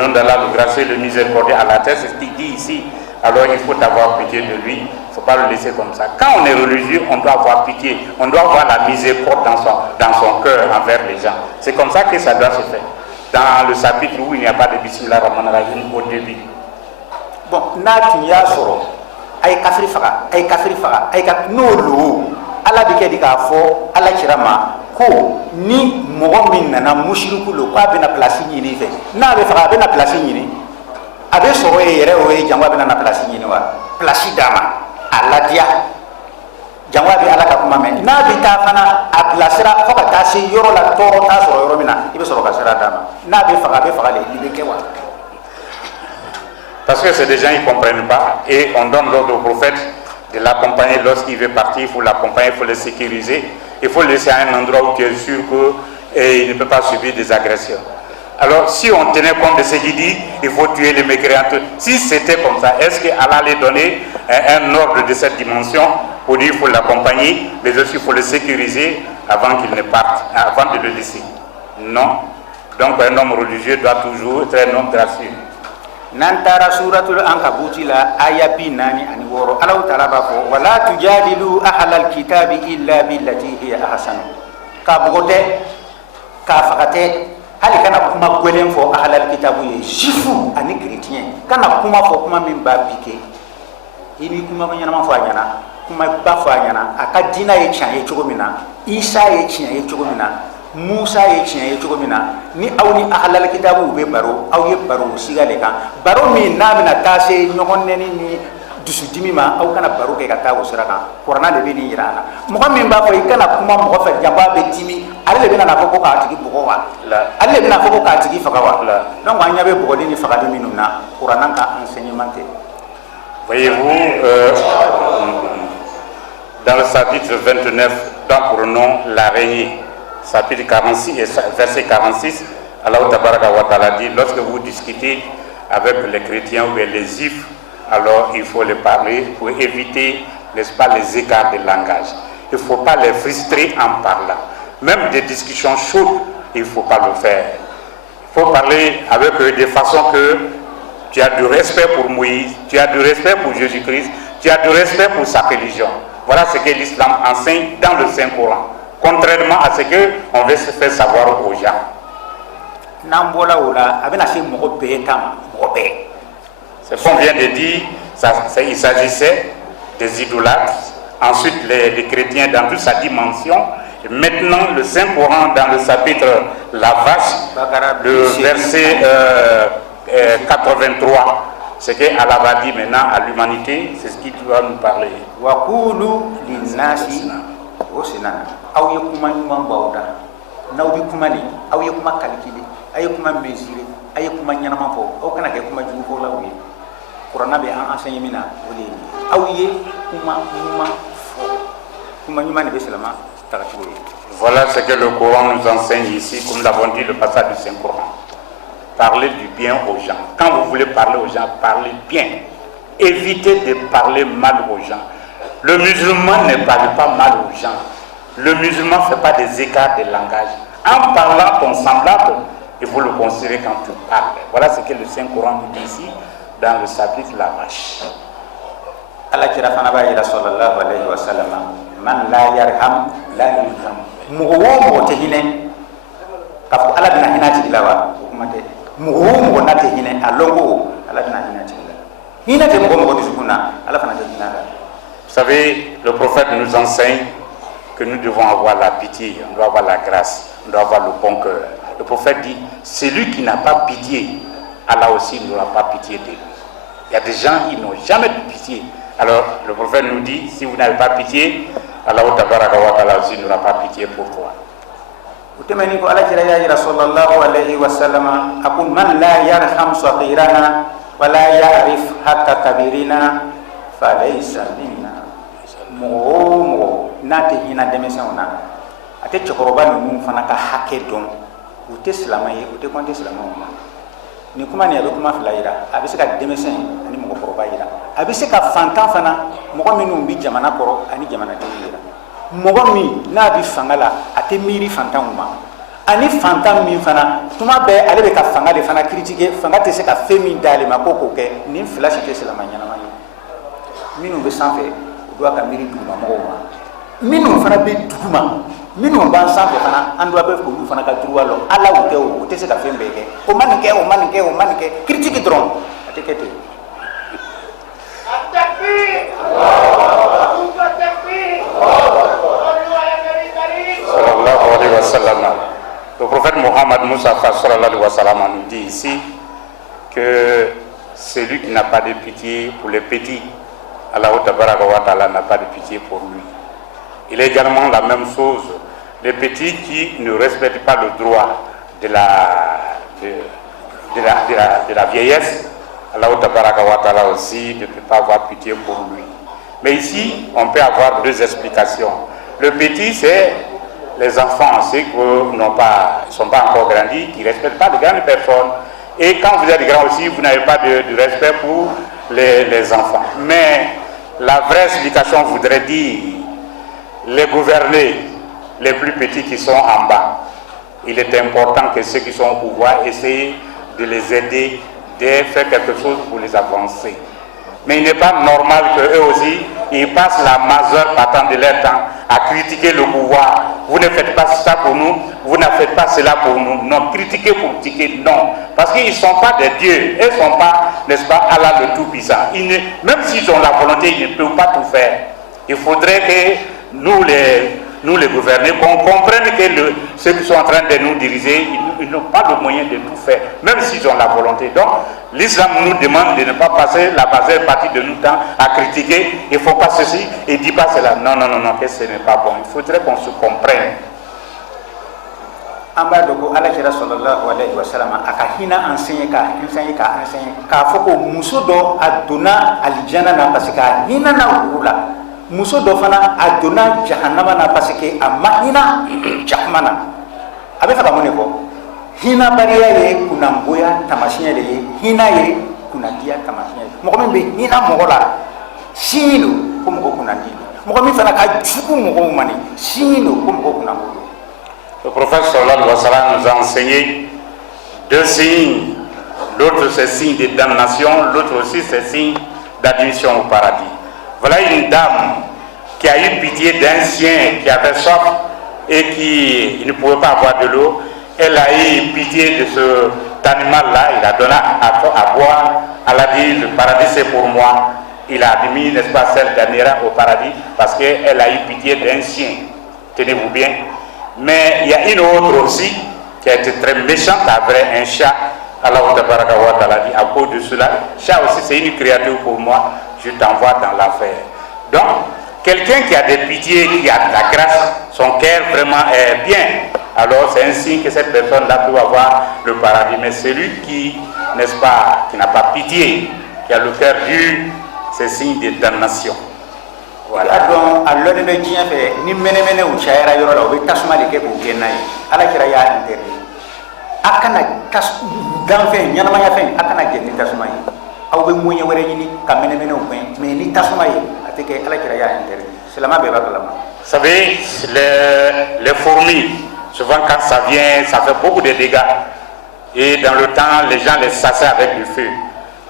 nom d'Allah, le gracieux, le miséricordieux à la terre, c'est ce qu'il dit ici. Alors il faut avoir pitié de lui, il ne faut pas le laisser comme ça. Quand on est religieux, on doit avoir pitié, on doit avoir la miséricorde dans son cœur envers les gens. C'est comme ça que ça doit se faire. Dans le chapitre où il n'y a pas de Bismillah Rahman Rahim au début. Bon, Natiya Soro, ay kafri faga, ay ka nolu, ala bike di ka fo, ala kirama, ko ni mogo min nana mushriku lo, kwa bena place nyini fe. Na be faga bena place nyini. Abe soro yere o jangwa bena na place nyini wa. Place dama, ala dia. Jangwa bi ala ka kuma men. Na bi ta fana a placera fo ka ta si yoro la toro ta soro yoro mina, ibe soro ka sera dama. Na be faga le libeke wa. Parce que c'est des gens qui ne comprennent pas et on donne l'ordre au prophète de l'accompagner lorsqu'il veut partir, il faut l'accompagner, il faut le sécuriser, il faut le laisser à un endroit où tu es sûr qu'il ne peut pas subir des agressions. Alors si on tenait compte de ce qu'il dit, il faut tuer les mécréants. Si c'était comme ça, est-ce qu'Allah allait donner un ordre de cette dimension pour dire qu'il faut l'accompagner, mais aussi il faut le sécuriser avant qu'il ne parte, avant de le laisser? Non. Donc un homme religieux doit toujours être un homme gracieux. Nantara suratul ankabuti la aya binani ani woro alaw taala ba fo wala tujadilu ahlal kitabi illa billati hiya ahsan ka bugote ka fakate hali kana kuma gwelen fo ahlal kitabu ye jifu ani chrétien kana kuma fo kuma min ba bike ini kuma banyana ma fo anyana kuma ba fo anyana aka dina ye chan ye cogo mina isa ye chan ye cogo mina Musa ye tiɲɛ ye cogo min na ni aw ni ahlal kitabu bɛ baro aw ye baro siga de kan baro min n'a bɛna taa se ɲɔgɔn nɛni ni dusudimi ma aw kana baro kɛ ka taa o sira kan kuranɛ de bɛ nin yira an na mɔgɔ min b'a fɔ i kana kuma mɔgɔ fɛ janba bɛ dimi ale de bɛna n'a fɔ ko k'a tigi bugɔ wa ale de bɛna fɔ ko k'a tigi faga wa donc an ɲɛ bɛ bugɔli ni fagali minnu na kuranɛ ka enseignement tɛ. Voyez-vous, dans le chapitre 29, dans pour nom l'araignée, chapitre 46 et verset 46, Allah Tabaraka wa Ta'ala dit, lorsque vous discutez avec les chrétiens ou les juifs, alors il faut les parler pour éviter, n'est-ce pas, les écarts de langage. Il ne faut pas les frustrer en parlant. Même des discussions chaudes, il ne faut pas le faire. Il faut parler avec eux de façon que tu as du respect pour Moïse, tu as du respect pour Jésus-Christ, tu as du respect pour sa religion. Voilà ce que l'islam enseigne dans le Saint-Coran. Contrairement à ce qu'on veut se faire savoir aux gens. C'est qu'on vient de dire, il s'agissait des idolâtres, ensuite les chrétiens dans toute sa dimension. Et maintenant, le Saint-Coran dans le chapitre La Vache, le verset 83, c'est qu'Allah va dire maintenant à l'humanité, c'est ce qui doit nous parler. Aw ye kuma ɲuman baw da n'aw bi kuma ni aw ye kuma calculer aw ye kuma mesurer aw ye kuma ɲanama fɔ aw kana kɛ kuma jugu fɔlaw ye kuranɛ bɛ an enseigne min na o de ye aw ye kuma ɲuman fɔ kuma ɲuman de bɛ silamɛ taga cogo ye. Voilà ce que le Coran nous enseigne ici, comme l'avons dit le passage du Saint-Coran. Parlez du bien aux gens. Quand vous voulez parler aux gens, parlez bien. Évitez de parler mal aux gens. Le musulman ne parle pas mal aux gens. Le musulman ne fait pas des écarts de langage. En parlant ton semblable, il faut le considérer quand tu parles. Voilà ce que le Saint-Coran nous dit ici dans le chapitre La Vache. Allah kira fana b'a yira sallallahu alayhi wa sallam man la yarham la yurham mɔgɔ o mɔgɔ tɛ hinɛ k'a fɔ ala bɛna hinɛ a tigi la wa o kuma tɛ mɔgɔ o mɔgɔ n'a tɛ hinɛ a lɔn ko ala bɛna hinɛ a tigi la hinɛ tɛ mɔgɔ mɔgɔ dusukun na ala fana tɛ hinɛ a la. Vous savez, le prophète nous enseigne que nous devons avoir la pitié, on doit avoir la grâce, on doit avoir le bon cœur. Le prophète dit, celui qui n'a pas pitié, Allah aussi n'aura pas pitié de lui. Il y a des gens qui n'ont jamais de pitié. Alors le prophète nous dit, si vous n'avez pas pitié, Allah aussi n'aura pas pitié pour toi. Utemeni ko ala kira ya sallallahu alaihi wasallam aqul man la yarham saghirana wa la ya'rif haqqa kabirina falaysa minna. Mo n'a tɛ hinɛ denmisɛnw na a tɛ cɛkɔrɔba ninnu fana ka hakɛ dɔn u tɛ silamɛ ye u tɛ kɔnte silamɛw ma ni kuma ni a bɛ kuma fila yira a bɛ se ka denmisɛn ani mɔgɔkɔrɔba yira a bɛ se ka fantan fana mɔgɔ minnu bɛ jamana kɔrɔ ani jamanadenw yira mɔgɔ min n'a bɛ fanga la a tɛ miiri fantanw ma ani fantan min fana tuma bɛɛ ale bɛ ka fanga de fana critiquer fanga tɛ se ka fɛn min d'ale ma ko k'o kɛ nin fila si tɛ silama ɲɛnama ye minnu bɛ sanfɛ u doit ka miiri dugumamɔgɔw ma minnu fana bɛ duguma minnu b'an sanfɛ fana an doit bɛ k'olu fana ka droit lɔ ala o tɛ o tɛ se ka fɛn bɛɛ kɛ o ma nin kɛ o ma nin kɛ o ma nin kɛ critique dɔrɔn a tɛ kɛ ten. Sallallahu alayhi wa sallam. Le prophète Mohammed Moussa sallallahu alayhi wa sallam nous dit ici que celui qui n'a pas de pitié pour les petits, Allah Tabaraka wa Ta'ala n'a pas de pitié pour lui. Il est également la même chose, les petits qui ne respectent pas le droit de la vieillesse, Allah Tabaraka wa Ta'ala aussi ne peut pas avoir pitié pour lui. Mais ici, on peut avoir deux explications. Le petit, c'est les enfants, ceux qui ne sont pas encore grandis, qui ne respectent pas de grandes personnes. Et quand vous êtes grand aussi, vous n'avez pas de respect pour les enfants. Mais la vraie explication voudrait dire les gouvernés, les plus petits qui sont en bas. Il est important que ceux qui sont au pouvoir essayent de les aider, de faire quelque chose pour les avancer. Mais il n'est pas normal qu'eux aussi, ils passent la majeure partie de leur temps à critiquer le pouvoir. Vous ne faites pas ça pour nous, vous ne faites pas cela pour nous. Non, critiquer pour critiquer, non. Parce qu'ils ne sont pas des dieux, ils ne sont pas, n'est-ce pas, Allah le Tout-Puissant. Même s'ils ont la volonté, ils ne peuvent pas tout faire. Il faudrait que nous les gouverneurs, qu'on comprenne que ceux qui sont en train de nous diriger, ils n'ont pas le moyen de tout faire, même s'ils ont la volonté. Donc, l'islam nous demande de ne pas passer la majeure partie de notre temps à critiquer, il ne faut pas ceci, il ne dit pas cela. Non, que ce n'est pas bon. Il faudrait qu'on se comprenne. Amba dogo ala kira sallallahu alaihi wasallam aka hina enseigner ka foko muso do aduna aljana na pasika hina na wula muso do fana aduna jahannama na pasike amma hina jahannama abe fa kamone ko hina bariya ye kuna ngoya tamasinya de hina ye kuna dia tamasinya mo ko be hina mo la sino ko mo kuna ndi mo ko mi fana ka juku mo mani sino ko mo kuna mo. Le prophète sallallahu alayhi wa sallam nous a enseigné deux signes. L'autre c'est signe de damnation, l'autre aussi c'est signe d'admission au paradis. Voilà une dame qui a eu pitié d'un chien qui avait soif et qui ne pouvait pas avoir de l'eau. Elle a eu pitié de cet animal-là, il a donné à boire. Elle a dit, le paradis c'est pour moi. Il a admis, n'est-ce pas, celle d'Amira au paradis parce qu'elle a eu pitié d'un chien. Tenez-vous bien. Mais il y a une autre aussi qui a été très méchante avec un chat. Allah Tabaraka wa Ta'ala dit à cause de cela, chat aussi c'est une créature pour moi, je t'envoie dans l'affaire. Donc, quelqu'un qui a des pitiés, qui a de la grâce, son cœur vraiment est bien, alors c'est un signe que cette personne-là peut avoir le paradis. Mais celui qui, n'est-ce pas, qui n'a pas pitié, qui a le cœur dur, c'est signe de damnation. Adon allo de diɲɛ fɛ ni mɛnɛmɛnɛ u cayara yɔrɔ la u bɛ tasuma de kɛ k'u gɛn n'a ye ala kira y'a interdit a kana ganfɛn ɲɛnamaya fɛn a kana gɛn ni tasuma ye aw bɛ moyen wɛrɛ ɲini ka mɛnɛmɛnɛw gɛn mais ni tasuma ye a tɛ kɛ ala kira y'a interdit silama bɛɛ b'a kalama. Vous savez, les fourmis, souvent quand ça vient, ça fait beaucoup de dégâts. Et dans le temps, les gens les chassaient avec du feu.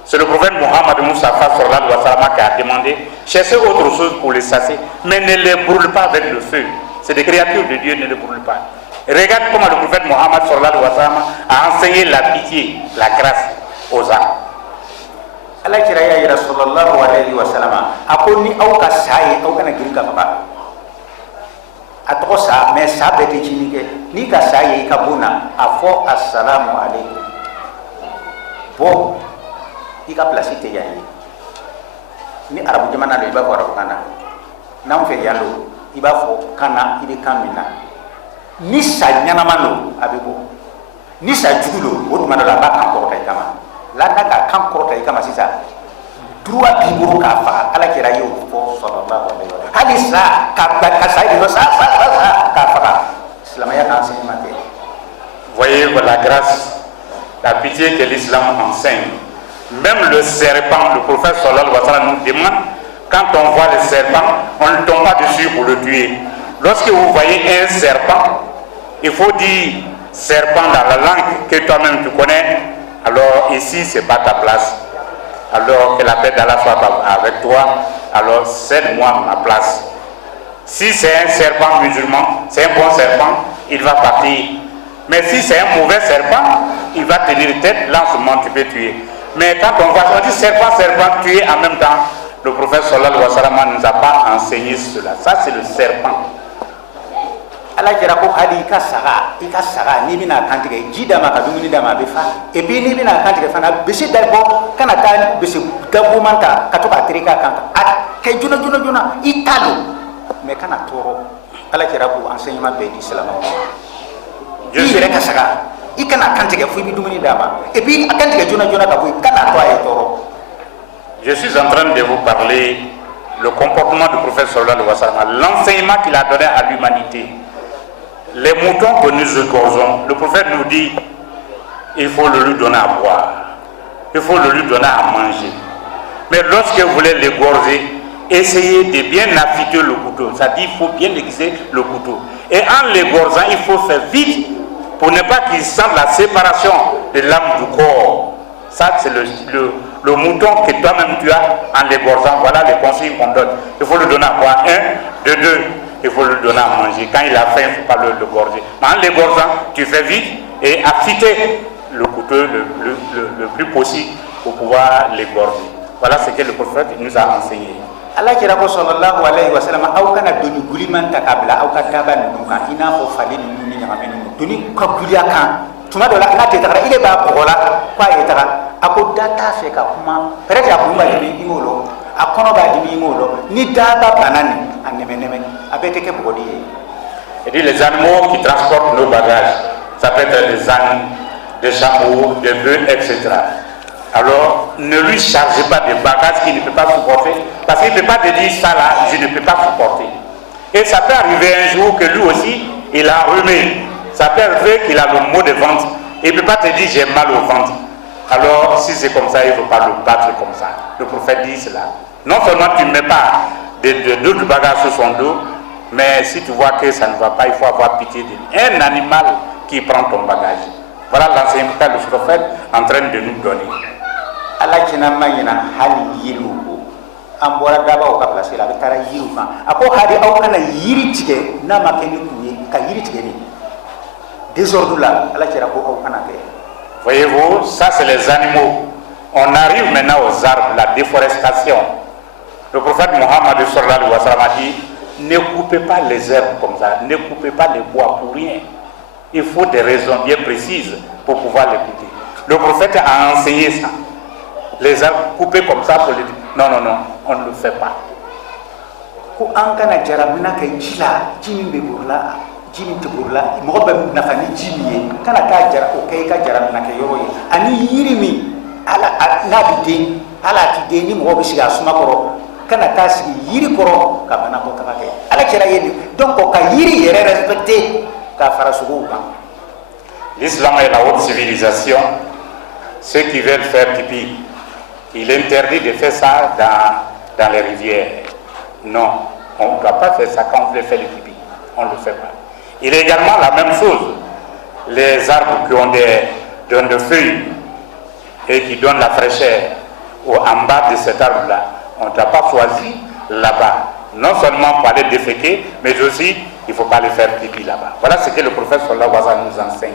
C'est le prophète Mohammed Moussa sallallahu alayhi wa sallam qui a demandé cherchez autre chose pour les chasser, mais ne les brûle pas avec le feu. C'est des créatures de Dieu, ne les brûle pas. Et regarde comment le prophète Mohammed sallallahu alayhi wa sallam a enseigné la pitié, la grâce aux âmes. ala kira ya yira sallallahu alaihi wasallam ako ni aw ka saye aw kana girin ka faga a tɔgɔ sa mais sa bɛɛ tɛ cini kɛ ni ka saye ka bona a fɔ assalamu alaikum bɔ i ka place tɛ yan ye ni arabu jamana do i b'a fɔ arabu kan na n'anw fɛ yan do i b'a fɔ kan na i bɛ kan min na ni sa ɲanama do a bɛ bɔ ni sa jugu do o tuma dɔ la a b'a kan kɔrɔta i kama la n'a ka kan kɔrɔta i kama sisan droit b'i bolo k'a faga ala kɛra y'o fɔ sallallahu alaihi wa sallam hali sa ka sa yi sa k'a faga silamɛya ka enseignement tɛ. Voyez la grâce, la pitié que l'islam enseigne. Même le serpent, le prophète sallallahu alayhi wa sallam nous demande, quand on voit le serpent, on ne tombe pas dessus pour le tuer. Lorsque vous voyez un serpent, il faut dire serpent dans la langue que toi-même tu connais, alors ici c'est pas ta place. Alors que la paix d'Allah soit avec toi, alors cède-moi ma place. Si c'est un serpent musulman, c'est un bon serpent, il va partir. Mais si c'est un mauvais serpent, il va tenir tête, là en ce moment tu peux tuer. Mais quand on dit serpent, tuer en même temps, le prophète sallallahu alayhi wa sallam ne nous a pas enseigné cela. Ça c'est le serpent. ala jara ko hali ka saga ni bina kantige jida ma ka dumuni da ma be fa e bi ni bina kantige fana bisi dalbo kana ta bisi dabu manta ka to ka trika kan a kay juna italo me kana toro ala jara ko enseignement be di salama je yere ka saga i kana kantige fu bi dumuni da ma e bi kantige juna ka bu kana to ay toro. Je suis en train de vous parler le comportement du prophète sallallahu alayhi wa sallam, l'enseignement qu'il a donné à l'humanité. Les moutons que nous égorgeons, le prophète nous dit il faut le lui donner à boire, il faut le lui donner à manger. Mais lorsque vous voulez l'égorger, essayez de bien affûter le couteau. Ça dit il faut bien aiguiser le couteau. Et en l'égorgeant, il faut faire vite pour ne pas qu'il sente la séparation de l'âme du corps. Ça, c'est le mouton que toi-même tu as en l'égorgeant. Voilà les conseils qu'on donne. Il faut le donner à boire. 1, 2, 2. Il faut le donner à manger. Quand il a faim, il ne faut pas le gorger. Mais en l'égorgeant, tu fais vite et affûter le couteau le plus possible pour pouvoir l'égorger. Voilà ce que le prophète nous a enseigné. Allah kira ko sallallahu alaihi wasallam aw kana doni guliman takabla aw ka daba nuka ina ko fali ni nyamani doni ko guliya kan tuma do la na te takara ile ba bola kwa e takara ako data fe ka kuma pere ja kuma ni imolo akono ba di imolo ni daba banani aneme abete ke bodi. Et dit les animaux qui transportent nos bagages, ça peut être des ânes, des chameaux, des bœufs, etc. Alors, ne lui chargez pas de bagages qu'il ne peut pas supporter, parce qu'il ne peut pas te dire ça là, je ne peux pas supporter. Et ça peut arriver un jour que lui aussi, il a enrhumé. Ça peut arriver qu'il a le mot de ventre. Il ne peut pas te dire j'ai mal au ventre. Alors, si c'est comme ça, il ne faut pas le battre comme ça. Le prophète dit cela. Non seulement tu ne mets pas d'autres bagages sur son dos, mais si tu vois que ça ne va pas, il faut avoir pitié d'un animal qui prend ton bagage. Voilà l'enseignement que le prophète est en train de nous donner. Allah kina mayina hali yiru an bora daba o ka place la betara yiru kan ako hadi aw kana yiri tige na ma ke ni kuye ka yiri tige ni désordre là Allah kira ko aw kana ke. Voyez-vous, ça c'est les animaux. On arrive maintenant aux arbres, la déforestation. Le prophète Mohammed sallallahu alayhi wa sallam a dit ne coupez pas les herbes comme ça, ne coupez pas les bois pour rien. Il faut des raisons bien précises pour pouvoir les couper. Le prophète a enseigné ça. Les arbres coupés comme ça pour les dire non, on ne le fait pas. Ko an kana jaramina kay jila jimi be burla jimi te burla mo ba na fani jimi kana ka jara o kay ka jaramina kay yoro ani yirimi ala na bide ala ti de ni mo be siga suma koro kana ta sigi yiri koro ka bana ko ka kay ala kira yedi donc ko ka yiri yere respecter ka farasugo kan. L'islam est la haute civilisation. Ceux qui veulent faire pipi, il est interdit de faire ça dans les rivières. Non, on ne doit pas faire ça quand on veut faire le pipi. On ne le fait pas. Il est également la même chose. Les arbres qui ont des feuilles et qui donnent la fraîcheur en bas de cet arbre-là, on ne doit pas choisir là-bas. Non seulement pour aller déféquer, mais aussi il ne faut pas aller faire pipi là-bas. Voilà ce que le prophète sallallahu alayhi wa sallam nous enseigne.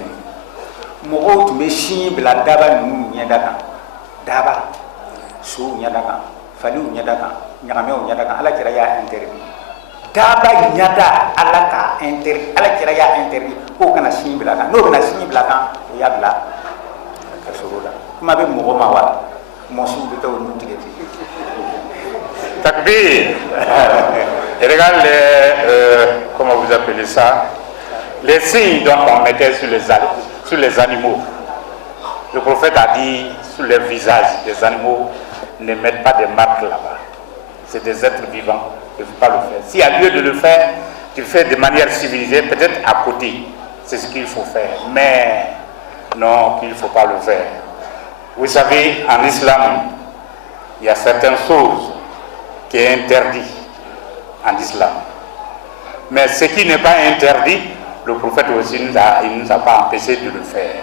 Mogo tun bɛ si bila daba ninnu ɲɛda kan daba sow ɲɛda kan faliw ɲɛda kan ɲagamɛw ɲɛda kan ala kira y'a interdit daba ɲɛda ala ka interdit ala kira y'a interdit k'o kana si bila kan n'o bɛna si bila kan o y'a bila ka sogo la kuma bɛ mɔgɔ ma wa mɔsiw bɛ taa o nun tigɛ ten. Takbir. Et regarde comment vous appelez ça, les signes dont on mettait sur les animaux. Le prophète a dit sur les visages des animaux, ne mettent pas des marques là-bas. C'est des êtres vivants, il ne faut pas le faire. S'il y a lieu de le faire, tu le fais de manière civilisée, peut-être à côté. C'est ce qu'il faut faire. Mais non, qu'il ne faut pas le faire. Vous savez, en islam, il y a certaines choses qui est interdit en islam. Mais ce qui n'est pas interdit, le prophète aussi il nous a pas empêché de le faire.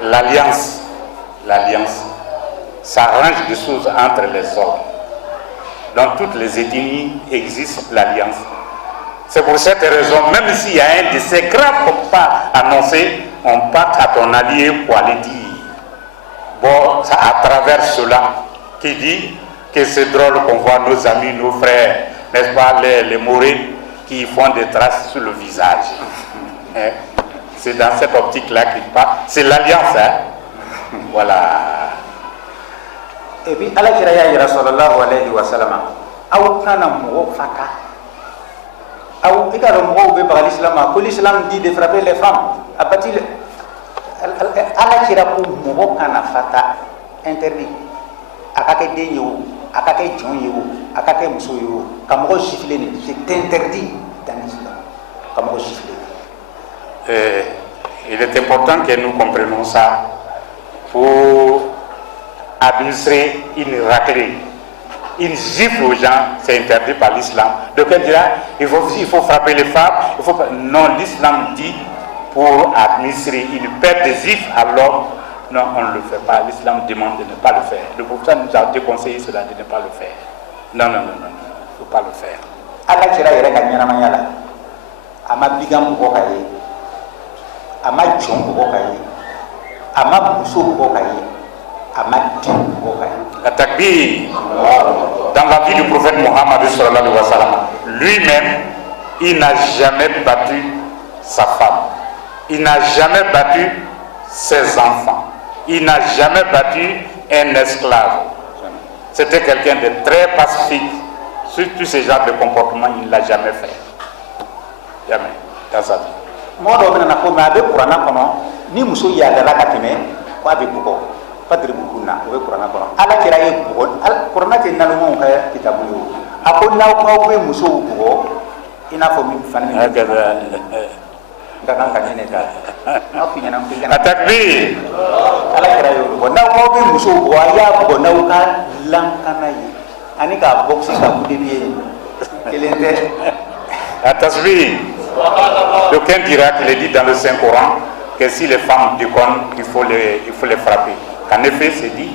L'alliance, ça arrange des choses entre les hommes. Dans toutes les ethnies existe l'alliance. C'est pour cette raison, même s'il y a un décès grave qu'on ne peut pas annoncer, on part à ton allié pour aller dire. Bon, c'est à travers cela qui dit que c'est drôle qu'on voit nos amis, nos frères, n'est-ce pas, les Maurés qui font des traces sur le visage. Hein? C'est dans cette optique-là qu'il parle. C'est l'alliance, hein? Voilà. Et puis, Allah kira sallallahu alayhi wa sallam, aw kana mo fata. Aw ikaro mo be par l'islam, que l'islam dit de frapper les femmes. À partir Allah kira ko mo kana fata interdit. Akake denyo, akake jonyo, akake musoyo, kamo gifler ni, c'est interdit dans l'islam. Kamo gifler. Il est important que nous comprenions ça pour administrer une raclée, une gifle aux gens, c'est interdit par l'islam. Donc on dira, il faut frapper les femmes. Non, l'islam dit pour administrer une paire de gifles à l'homme, non, on ne le fait pas. L'islam demande de ne pas le faire. Le prophète nous a déconseillé cela, de ne pas le faire. Non, il ne faut pas le faire. Allah kira yɛrɛ ka ɲɛnamaya la a ma bigan mɔgɔ ka ye a ma jɔn mɔgɔ ka ye a ma muso mɔgɔ ka ye a ma den mɔgɔ ka ye. La takbir, dans la vie du prophète Mohammed sallallahu alayhi wa sallam, lui-même, il n'a jamais battu sa femme, il n'a jamais battu ses enfants, il n'a jamais battu un esclave. C'était quelqu'un de très pacifique. Sur tous ces genres de comportements, il ne l'a jamais fait. Jamais, dans sa vie. Mɔgɔ dɔw bɛna na ko mɛ a bɛ kuranna kɔnɔ ni muso yaadala ka tɛmɛ ko a bɛ bugɔ fadiri bukun na o bɛ kuranna kɔnɔ ala kira ye bugɔ kuranna tɛ nanumanw ka kitabu ye o a ko n'aw bɛ musow bugɔ i n'a fɔ min fana min ka kan ka ɲinɛ ta n'a f'i ɲɛna n bɛ Takbir. ala kira ye o bugɔ n'aw bɛ musow bugɔ a y'a bugɔ n'aw ka lankana ye ani k'a bɔsi ka kudebi ye kelen tɛ. La tasbih. D'aucuns dira qu'il est dit dans le Saint-Coran que si les femmes déconnent, il faut les frapper. En effet, c'est dit.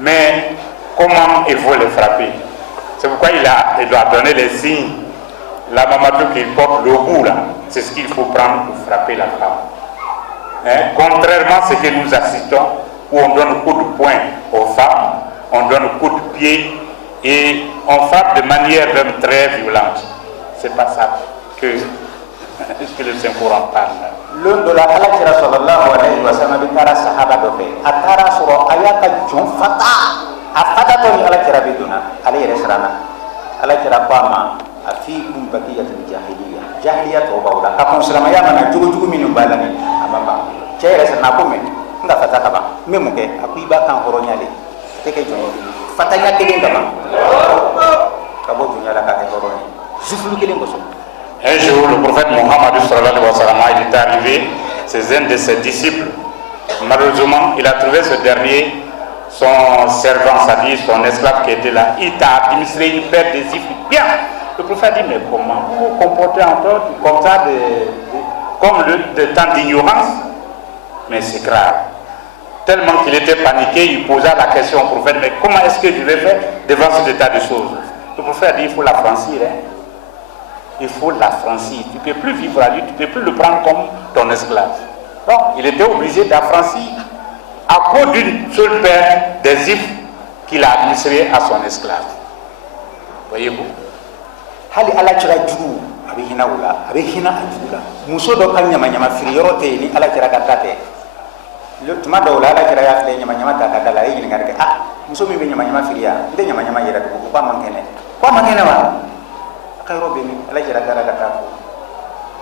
Mais comment il faut les frapper? C'est pourquoi il doit donner les signes. La mamatou qu'il porte, le bout là, c'est ce qu'il faut prendre pour frapper la femme. Hein? Contrairement à ce que nous assistons, où on donne coup de poing aux femmes, on donne coup de pied et on frappe de manière même très violente. C'est pas ça que le Saint-Coran parle. Londo la ala kira sallallahu alaihi wasallam bi tara sahaba do fe atara suro ayaka jon fata afata to ni ala kira biduna ala yere sarana ala kira pama afikum baqiyatul jahiliya to bawda akon salama ya mana jugu minu balani amamba chere sana ko men nga fata kaba memu ke akuiba kan horonyale teke jon fata nya kelen kaba kabo dunya la ka te horoni zuflu kelen ko so. Un jour, le prophète Mohammed sallallahu alayhi wa sallam, il est arrivé, c'est un de ses disciples. Malheureusement, il a trouvé ce dernier, son servant, c'est-à-dire son esclave qui était là. Il t'a administré une paire de gifles. Bien. Le prophète dit, mais comment vous vous comportez encore comme ça, comme de temps d'ignorance? Mais c'est grave. Tellement qu'il était paniqué, il posa la question au prophète, mais comment est-ce que je vais faire devant cet état de choses? Le prophète dit, il faut l'affranchir. Il faut l'affranchir. Tu ne peux plus vivre à lui, tu ne peux plus le prendre comme ton esclave. Donc, il était obligé d'affranchir à cause d'une seule paire des gifles qu'il a administré à son esclave. Voyez-vous? Hali ala kira jugu abe hina wula abe hina ajugu la muso dɔ ka ɲama firi yɔrɔ tɛ ni ala kira ka da tɛ tuma dɔw la ala kira y'a filɛ ɲama ta ka da la a ye ɲininkali kɛ muso min bɛ ɲama firi yan n tɛ ɲama yɛrɛ tugun ko a man kɛnɛ wa a ka yɔrɔ bɛ min ala kira dara ka taa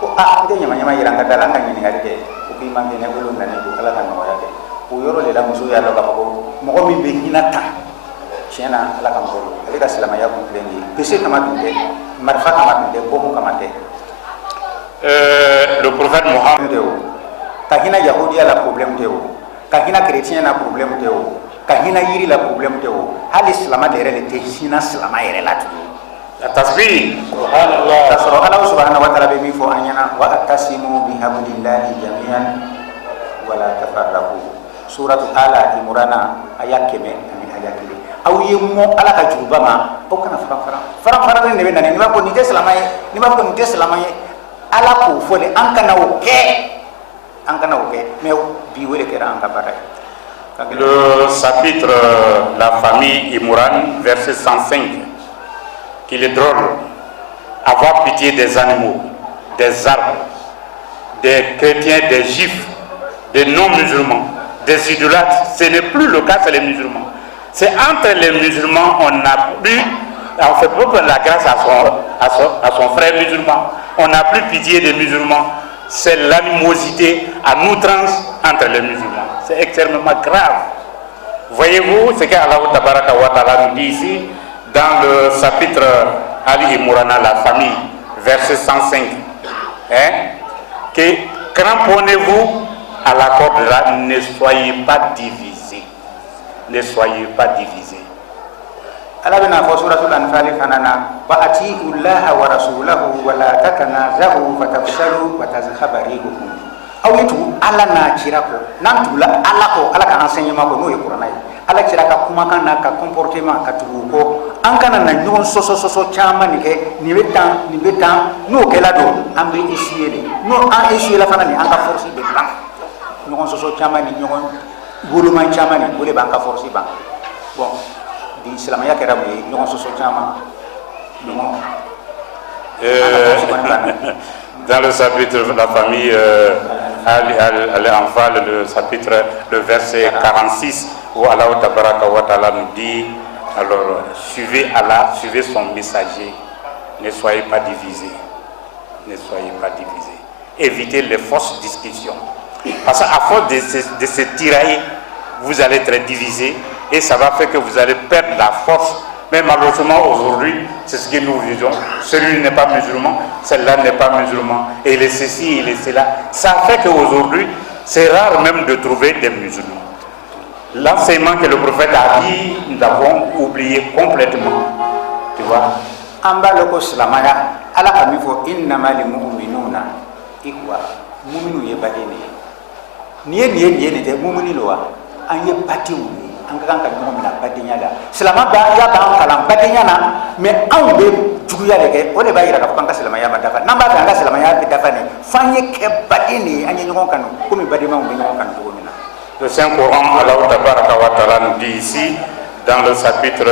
ko n tɛ ɲama yɛrɛ an ka da la an ka ɲininkali kɛ ko k'i man kɛnɛ olu nani ko ala ka nɔgɔya kɛ o yɔrɔ de la muso y'a dɔn k'a fɔ ko mɔgɔ min bɛ hinɛ ta tiɲɛ na ala ka mɔgɔ don ale ka silamɛya kun filɛ nin ye pese kama dun tɛ marifa kama dun tɛ bɔmu kama tɛ. Le prophète Mohammed tɛ o ka hinɛ yahudiya la problème tɛ o ka hinɛ chrétien la problème tɛ o ka hinɛ yiri la problème tɛ o hali silama de yɛrɛ de tɛ hinɛ silama yɛrɛ la tugun La tasbih. tasoro ala subhanahu wa ta'ala be mi fo anyana wa atasimu bihablillahi jami'an wala tafarraqu. Suratu ala imrana ayat keme ani ayat kile aw yemo ala ka juba ma o kana fara ne be nani ni ma ko ni te salamaye ala ko fo le an kana o ke me bi wele kera an ka bara. Le chapitre La famille Imran, verset 105, qu'il est drôle, avoir pitié des animaux, des arbres, des chrétiens, des juifs, des non-musulmans, des idolâtres. Ce n'est plus le cas, c'est les musulmans. C'est entre les musulmans, on fait pas la grâce à son frère musulman. On n'a plus pitié des musulmans. C'est l'animosité à outrance entre les musulmans. C'est extrêmement grave. Voyez-vous ce qu'Allah Tabaraka wa Ta'ala nous dit ici dans le chapitre Ali Imrana, la famille, verset 105. Que cramponnez-vous à la corde là, ne soyez pas divisés. Ne soyez pas divisés. Allah bina fo suratul anfal fanana wa ati'u llaha wa rasulahu wa la tatanazahu fatafshalu wa tazhaba rihukum. Aw yitu ala na cirako nan tula ala ko ala ka enseignement ko no e qur'ana yi ala ciraka kuma kan na ka comportement ka tugu ko an kana na nyon soso chama ni ke ni betan no ke la do an be essayer no an essayer la fana ni an ka force be plan nyon soso chama ni nyon bulu man chama ni bole ban ka force ba bon di islamaya kera mu nyon soso chama no dans le chapitre de la famille Al-Anfal, le chapitre, le verset 46, où Allah Tabaraka wa Ta'ala nous dit, alors suivez Allah, suivez son messager, ne soyez pas divisés, ne soyez pas divisés, évitez les fausses discussions, parce qu'à force de se tirailler, vous allez être divisés, et ça va faire que vous allez perdre la force. Mais malheureusement aujourd'hui, c'est ce que nous vivons. Celui n'est pas musulman, celle-là n'est pas musulman. Et il est ceci, il est cela. Ça fait qu'aujourd'hui, c'est rare même de trouver des musulmans. L'enseignement que le prophète a dit, nous avons oublié complètement. Tu vois? Amba loko salamaya ala kami fo innamal mu'minuna ikwa mu'minu ye badene niye ne te mu'mini lo wa an ye batiwu an ka kan ka ɲɔgɔn minɛ badenya la silama ya b'an kalan badenya na mais anw bɛ juguya de kɛ o de b'a jira k'a fɔ k'an ka silamɛya ma dafa n'an b'a fɛ an ka silamɛya bɛ dafa nin f'an ye kɛ baden de ye an ye ɲɔgɔn kanu komi badenmaw bɛ ɲɔgɔn kanu cogo min na. Le Saint-Coran, Allah Tabaraka wa Ta'ala nous dit ici dans le chapitre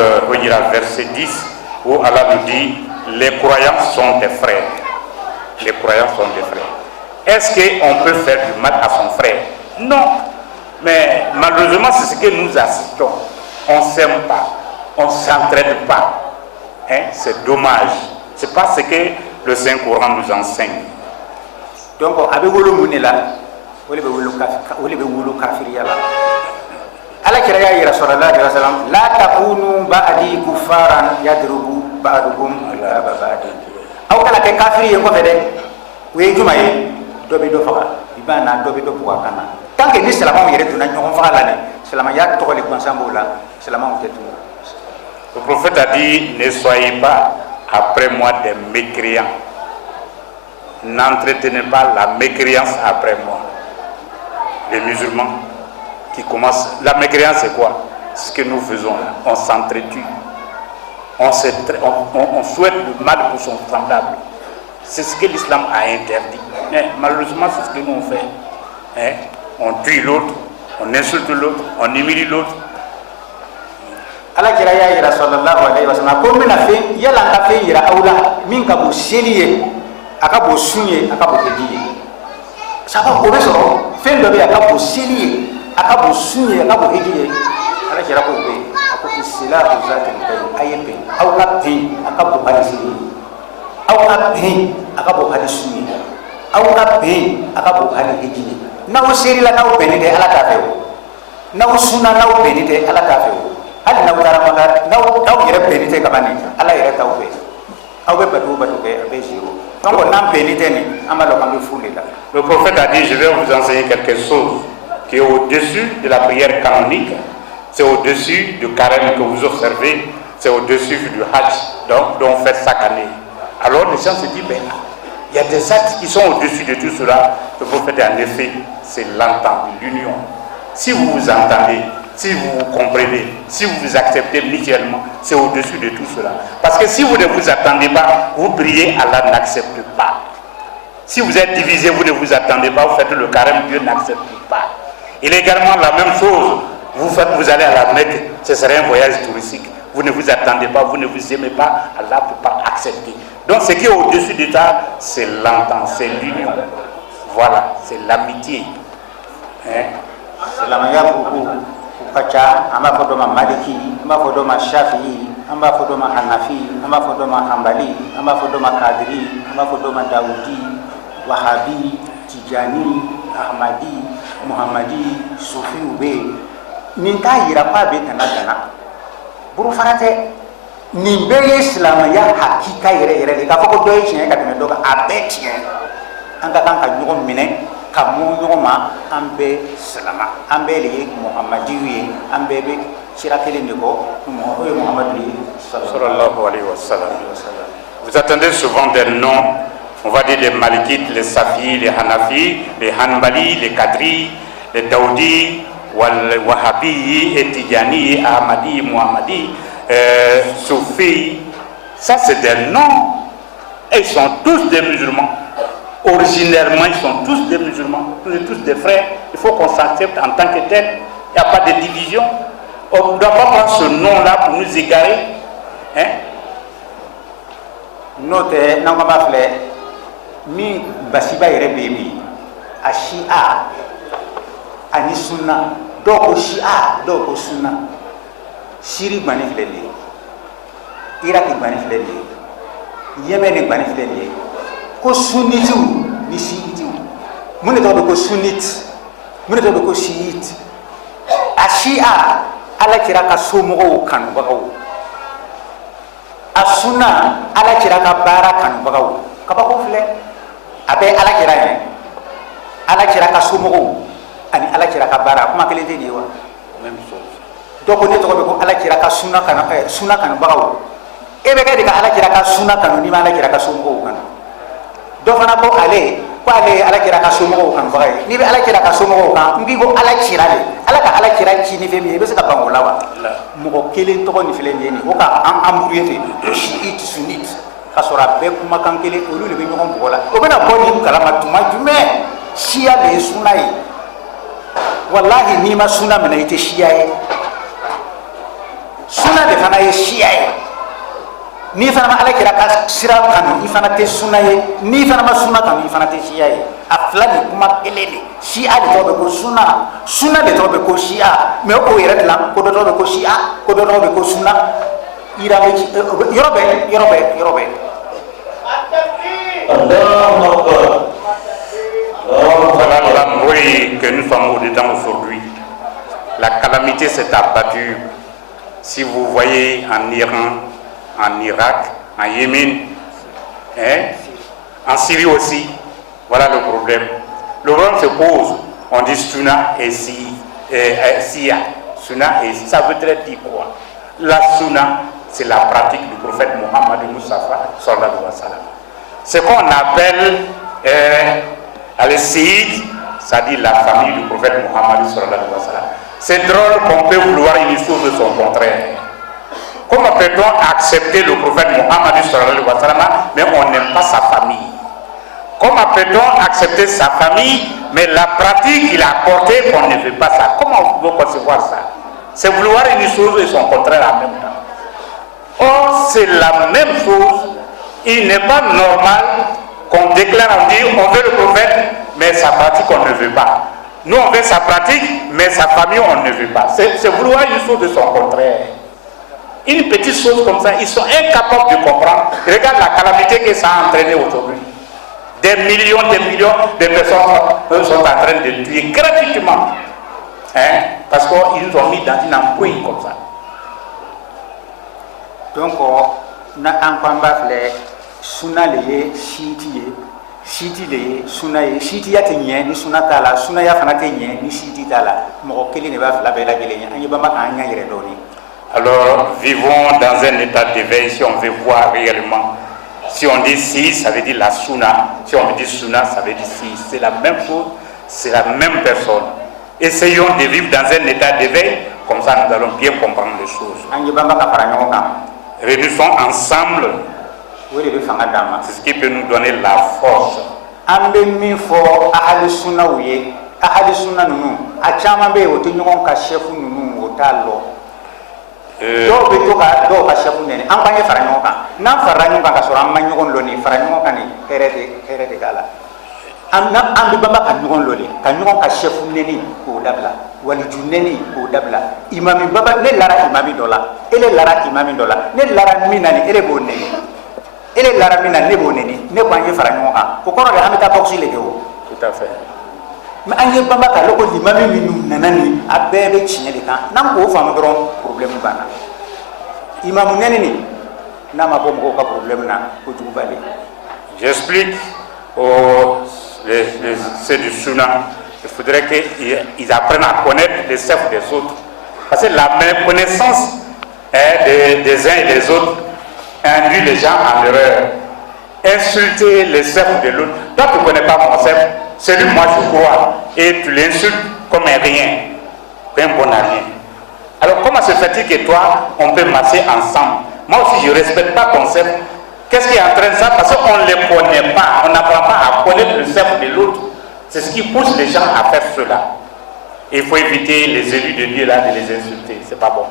verset 10 où Allah nous dit les croyants sont des frères. Les croyants sont des frères. Est-ce qu'on peut faire du mal à son frère? Non. Mais malheureusement, c'est ce que nous assistons. On ne s'aime pas, on ne s'entraide pas. C'est dommage. C'est pas ce que le Saint-Coran nous enseigne. Donc, avec le là, on est wulu kafiriya la. Ala kira ya yira sallallahu alaihi wasallam la takunu ba'di kufaran yadrubu ba'dukum ala ba'di. Aw kala ke kafiri ko fede. We juma ye do be do faga. Ibana do be do buwa kana. Tant que ni salama yere duna ñogon faga la ne. Salama ya to le konsambo la. Salama on tetu. Le prophète a dit ne soyez pas après moi des mécréants. N'entretenez pas la mécréance après moi. Les musulmans qui commencent. La mécréance, c'est quoi? Ce que nous faisons là. On s'entretue. On souhaite le mal pour son semblable. C'est ce que l'islam a interdit. Mais malheureusement, c'est ce que nous on fait. On tue l'autre, on insulte l'autre, on humilie l'autre. Ala kira ya yira sallallahu alaihi wasallam ko mina fe yala ka fe yira awla min ka bo seliye aka bo sunye aka bo hediye saba ko be so fe ndo be aka bo seliye aka bo sunye aka bo hediye ala kira ko be ako istilahu zatul bayn ayebe awla pe aka bo halisi awla pe aka bo halisi awla pe aka bo hali hediye na o seri la na o benite ala ta fe na o sunna na o benite ala ta fe hali na utara maka na yɛrɛ benite ka ban ala yɛrɛ taw bɛ aw bɛ batu kɛ a bɛ zéro donc n'an benite ni an b'a dɔn k'an bɛ fu de la. Le prophète a dit je vais vous enseigner quelque chose qui est au-dessus de la prière canonique, c'est au-dessus du carême que vous observez, c'est au-dessus du Hajj, donc dont on fait chaque année. Alors les gens se disent, ben, il y a des actes qui sont au-dessus de tout cela. Le prophète, en effet, c'est l'entente, l'union. Si vous vous entendez, si vous vous comprenez, si vous vous acceptez mutuellement, c'est au-dessus de tout cela. Parce que si vous ne vous attendez pas, vous priez, Allah n'accepte pas. Si vous êtes divisé, vous ne vous attendez pas, vous faites le carême, Dieu n'accepte pas. Il est également la même chose. Vous allez à la Mecque, ce serait un voyage touristique. Vous ne vous attendez pas, vous ne vous aimez pas, Allah ne peut pas accepter. Donc ce qui est au-dessus de ça, c'est l'entente, c'est l'union. Voilà, c'est l'amitié. C'est la manière pour Kacha, Amba Fodoma Maliki, Amba Fodoma Shafi'i, Amba Fodoma Hanafi, Amba Fodoma Hanbali, Amba Fodoma Kadri, Amba Fodoma Daoudi, Wahabi, Tijani, Ahmadi, Muhammadi, Sufi Ube. Ninka yira pa be tanadana. Buru farate nimbe Islam ya hakika yere ka foko do yi ka teme do ka abetien. Anga kan ka nyugo mine ka mo nyugo ma ambe salama. Ambe li Muhammadi wi ambe be sira kele ndiko mo o Muhammadi sallallahu alayhi wa sallam. Vous attendez souvent des noms, on va dire les Malikites, les Safi, les Hanafi, les Hanbali, les Kadri, les Daoudi, Wahabi, Tijani, Ahmadi, Muhammadi, Soufi. Ça, c'est des noms. Et ils sont tous des musulmans. Originairement, ils sont tous des musulmans. Tous et tous des frères. Il faut qu'on s'accepte en tant que tel. Il n'y a pas de division. On ne doit pas prendre ce nom-là pour nous égarer. Hein? Note, non, comme on fait, mi basiba yere baby, a Shia, ani Sunna, doko Shia, doko Sunna, Syrie baniflele, Irak baniflele, Yemen baniflele, ko Sunnitu ni Shiitu, mune to ko Sunnit, mune to ko Shiit, a Shia ala kira ka somo kan bagaw. Asuna ala kira ka bara kan bagaw kabako fle abe ala kira ye ala kira ka somogo ani ala kira ka bara kuma kelen te diwa même chose doko ne to ko ala kira ka sunna kan bagaw e be ka de ka ala kira ka sunna kan ni ma ala kira ka somogo kan do fana ko ale ala kira ka somogo kan bagay ni be ala kira ka somogo kan ngi go ala kira le ala ka ala kira ci ni fe mi be se ka bangola wa mo kelen to ni fele ni o ka am amuriete shiit sunnit kasora be kuma kan kelen olu le be ñogon bola o bena boni kalama tuma jume shia be sunna yi wallahi ni ma sunna mena ite shia yi sunna de fana ye shia yi ni fana ma ala kira ka sira kanu ifana te sunna ye ni fana ma sunna kanu ifana te shia ye afla ni kuma kelele shia de tobe ko sunna de tobe ko shia me o yere la ko do tobe ko shia ko do tobe ko sunna ira be yorobe Allahu Akbar. Voilà l'embrouille que nous sommes au-dedans aujourd'hui. La calamité s'est abattue. Si vous voyez en Iran, en Irak, en Yémen, en Syrie aussi, voilà le problème. Le problème se pose, on dit Sunna et Sia. Sunna et ça veut dire quoi? La Sunna, c'est la pratique du prophète Mohammed Mustafa sallallahu alayhi wa sallam. Ce qu'on appelle al-Sayyid, c'est-à-dire la famille du prophète Mohammed sallallahu alayhi wa sallam. C'est drôle qu'on peut vouloir une chose de son contraire. Comment peut-on accepter le prophète Mohammed sallallahu alayhi wa sallam, mais on n'aime pas sa famille? Comment peut-on accepter sa famille, mais la pratique qu'il a apportée, qu'on ne veut pas ça? Comment on peut concevoir ça? C'est vouloir une chose et son contraire en même temps. Or, c'est la même chose. Il n'est pas normal qu'on déclare, on dit, on veut le prophète, mais sa pratique, on ne veut pas. Nous, on veut sa pratique, mais sa famille, on ne veut pas. C'est vouloir une chose de son contraire. Une petite chose comme ça, ils sont incapables de comprendre. Regarde la calamité que ça a entraîné aujourd'hui. Des millions de personnes sont en train de tuer gratuitement. Parce qu'ils nous ont mis dans une embrouille comme ça. Donc, na ankwamba fle suna le shiti le suna ye shiti ya tenye ni suna tala suna ya fana tenye ni shiti tala mo kele ne ba fla be la gele nya anya ba ma anya yere doni Alors, vivons dans un état d'éveil si on veut voir réellement. Si on dit si, ça veut dire la sunna. Si on dit sunna, ça veut dire si. C'est la même chose, c'est la même personne. Essayons de vivre dans un état d'éveil, comme ça nous allons bien comprendre les choses. Réunissons ensemble. C'est ce qui peut nous donner la force. dɔw bɛ to ka dɔw ka chef nɛni an k'an ye fara ɲɔgɔn kan n'an farala ɲɔgɔn kan ka sɔrɔ an ma ɲɔgɔn lɔni fara ɲɔgɔn kan nin hɛrɛ de k'a la an bɛ banba ka ɲɔgɔn lɔni ka ɲɔgɔn ka chef nɛni k'o dabila waliju nɛni k'o dabila imami baba ne lara imami dɔ la ele lara imami dɔ la ne lara min na ni ele b'o nɛni ele lara min na ne b'o nɛni ne ko an ye fara ɲɔgɔn kan o kɔrɔ de an bɛ taa box le kɛ o. Tout à fait. mais an ye banba ka lɔgɔ limami minnu nana ni a bɛɛ bɛ tiɲɛ de kan n'an k'o faamu dɔrɔn problème banna imamu nɛni ni n'a ma bɔ mɔgɔw ka problème na kojugu b'ale. J'explique aux ceux du Sunna, il faudrait qu'ils apprennent à connaître les chefs des autres, parce que la méconnaissance des uns et des autres induit les gens en erreur. Insulter les chefs de l'autre. Toi tu ne connais pas mon chef, celui moi je crois, et tu l'insultes comme un rien, comme un bon à rien. Alors comment se fait-il que toi, on peut marcher ensemble? Moi aussi je ne respecte pas ton chef. Qu'est-ce qui entraîne ça? Parce qu'on ne les connaît pas, on n'apprend pas à connaître le chef de l'autre. C'est ce qui pousse les gens à faire cela. Il faut éviter les élus de Dieu là de les insulter, c'est pas bon.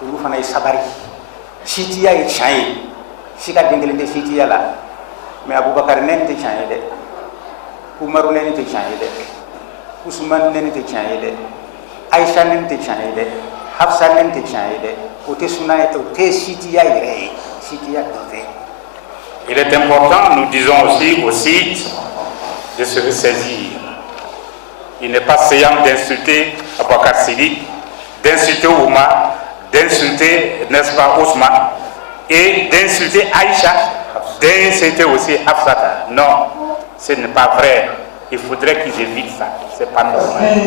olu fana ye sabari sitiya ye tiɲɛ ye si ka den kelen tɛ sitiya la mais abubakar nɛni tɛ tiɲɛ ye dɛ umaru nɛni tɛ tiɲɛ ye dɛ usumani nɛni tɛ tiɲɛ ye dɛ ayisa nɛni tɛ tiɲɛ ye dɛ hafsa nɛni tɛ tiɲɛ ye dɛ o tɛ suna ye o tɛ sitiya yɛrɛ ye sitiya dɔ tɛ. Il est important, nous disons aussi aux sites, de se ressaisir. Il n'est pas séant d'insulter Abubakar Siddiq, d'insulter Oumar, d'insulter, n'est-ce pas, Ousmane, et d'insulter Aïcha, d'insulter aussi Hafsata. Non, ce n'est pas vrai. Il faudrait qu'ils évitent ça. C'est pas normal.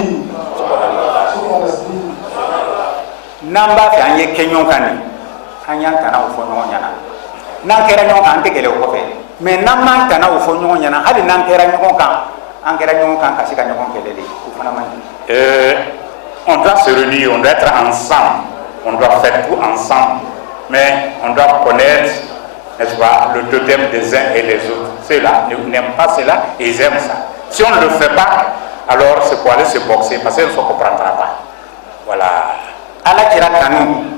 Namba fait un kenyon kani, hanya tana au fond nyana. N'an kɛra ɲɔgɔn kan an tɛ gɛlɛ o kɔfɛ mais n'an m'an tana o fɔ ɲɔgɔn ɲɛna hali n'an kɛra ɲɔgɔn kan an kɛra ɲɔgɔn kan ka se ka ɲɔgɔn kɛlɛ de o fana man ɲi. On doit se réunir, on doit être ensemble, on doit faire tout ensemble, mais on doit connaître, n'est-ce pas, le totem des uns et des autres. Ceux-là n'aiment pas cela et ils aiment ça. Si on ne le fait pas, alors c'est pour aller se boxer parce qu'on ne se comprendra pas. Voilà. Ala kira kanu,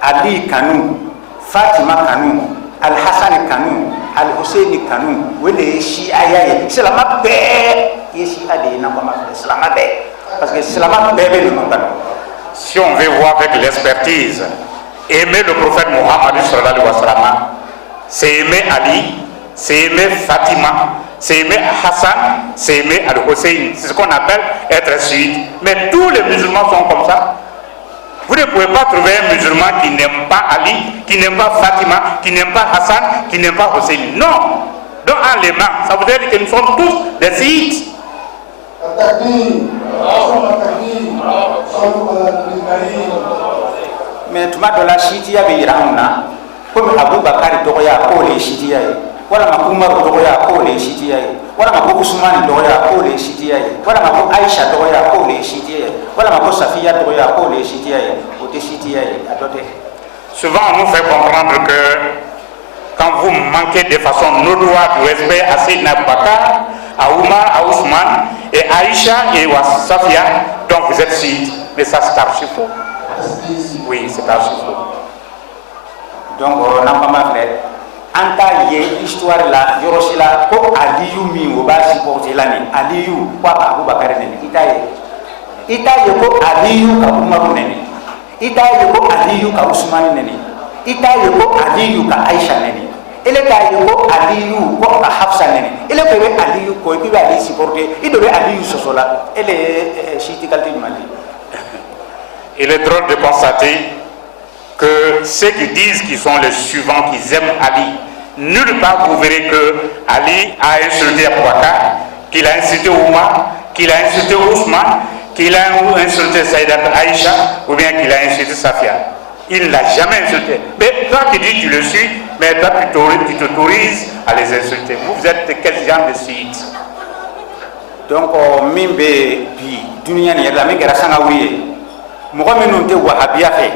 Ali kanu, Fatima kanu, Al-Hassan kanu, Al-Hussein kanu, wele Shia yaye. Selama bɛɛ ye Shia de ye n'an ko ma fɛ. Selama bɛɛ. Parce que selama bɛɛ bɛ ninnu kanu. Si on veut voir avec l'expertise, aimer le prophète Mohammed sallallahu alayhi wa sallam, c'est aimer Ali, c'est aimer Fatima, c'est aimer Hassan, c'est aimer Al-Hussein. C'est ce qu'on appelle être suite. Mais tous les musulmans sont comme ça. Vous ne pouvez pas trouver un musulman qui n'aime pas Ali, qui n'aime pas Fatima, qui n'aime pas Hassan, qui n'aime pas Hussein. Non. Donc en les mains, ça veut dire que nous sommes tous des sites. Mais tuma dɔ la sitiya bɛ yira anw na komi Abubakari dɔgɔya k'o de ye sitiya ye walama ko Umaru dɔgɔya k'o de ye sitiya ye walama ko Usumani dɔgɔya k'o de ye sitiya ye walama ko Aisha dɔgɔya k'o de ye sitiya ye walama ko Safiya dɔgɔya k'o de ye sitiya ye o tɛ sitiya ye a dɔ tɛ. Souvent on nous fait comprendre que quand vous manquez de façon notoire du respect à Sayyidina Abubakar, à Oumar, à Ousmane et Aïcha et à Safia, donc vous êtes sites. Mais ça c'est archi faux. Oui, c'est archi faux. Donc on n'a pas mal fait. En ta ye histoire la yɔrɔsi la ko Aliyu min o b'a supporter la ni Aliyu ko a ka Abubakar nɛni i t'a ye ko Aliyu ka Umaru nɛni i t'a ye ko Aliyu ka Usmani nɛni i t'a ye ko Aliyu ka Aisha nɛni ele t'a ye ko Aliyu ko ka Hafsa nɛni ele ko i bɛ Aliyu ko i bɛ Ali supporter i dɔ bɛ Aliyu sɔsɔ la ele ye siti qualité ɲuman de. Il est drôle de constater que ceux qui disent qu'ils sont les suivants, qu'ils aiment Ali, nulle part vous verrez que Ali a insulté Abubakar, qu'il a insulté Oumar, qu'il a insulté Ousmane, qu'il a insulté Saïdat Aïcha ou bien qu'il a insulté Safia. Il ne l'a jamais insulté. Mais toi qui dis tu le suis, mais toi tu t'autorises à les insulter. Vous êtes quel genre de suite? Donc min be bi dunia ni la min kɛra sangaw ye mɔgɔ minnu tɛ wahabiya fɛ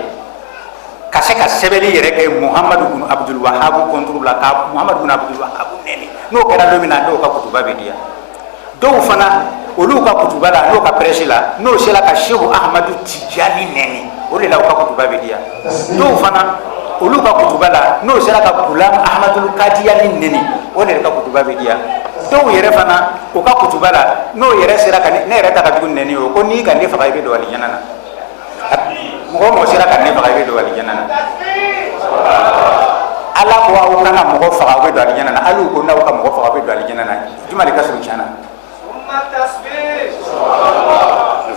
ka se ka sɛbɛnni yɛrɛ kɛ Muhamadu bin Abdul Wahab contre la ka Muhamadu bin Abdul Wahab nɛni n'o kɛra don min na dɔw ka kutuba bɛ diya dɔw fana olu ka kutuba la n'o ka presse la n'o sera ka Shehu Ahmadu Tijani nɛni o de la u ka kutuba bɛ diya dɔw fana olu ka kutuba la n'o sera ka Gulam Ahmadul Kadiyani nɛni o de ka kutuba bɛ diya dɔw yɛrɛ fana u ka kutuba la n'o yɛrɛ sera ka ne yɛrɛ ta ka jugu nɛni o ko n'i ka ne faga i bɛ don alijana na mɔgɔ mɔgɔ sera ka ne faga i bɛ don alijana na ala ko aw kana mɔgɔ faga aw bɛ don alijana na hali u ko n'aw ka mɔgɔ faga aw bɛ don alijana na juma de ka surun tiɲɛ na.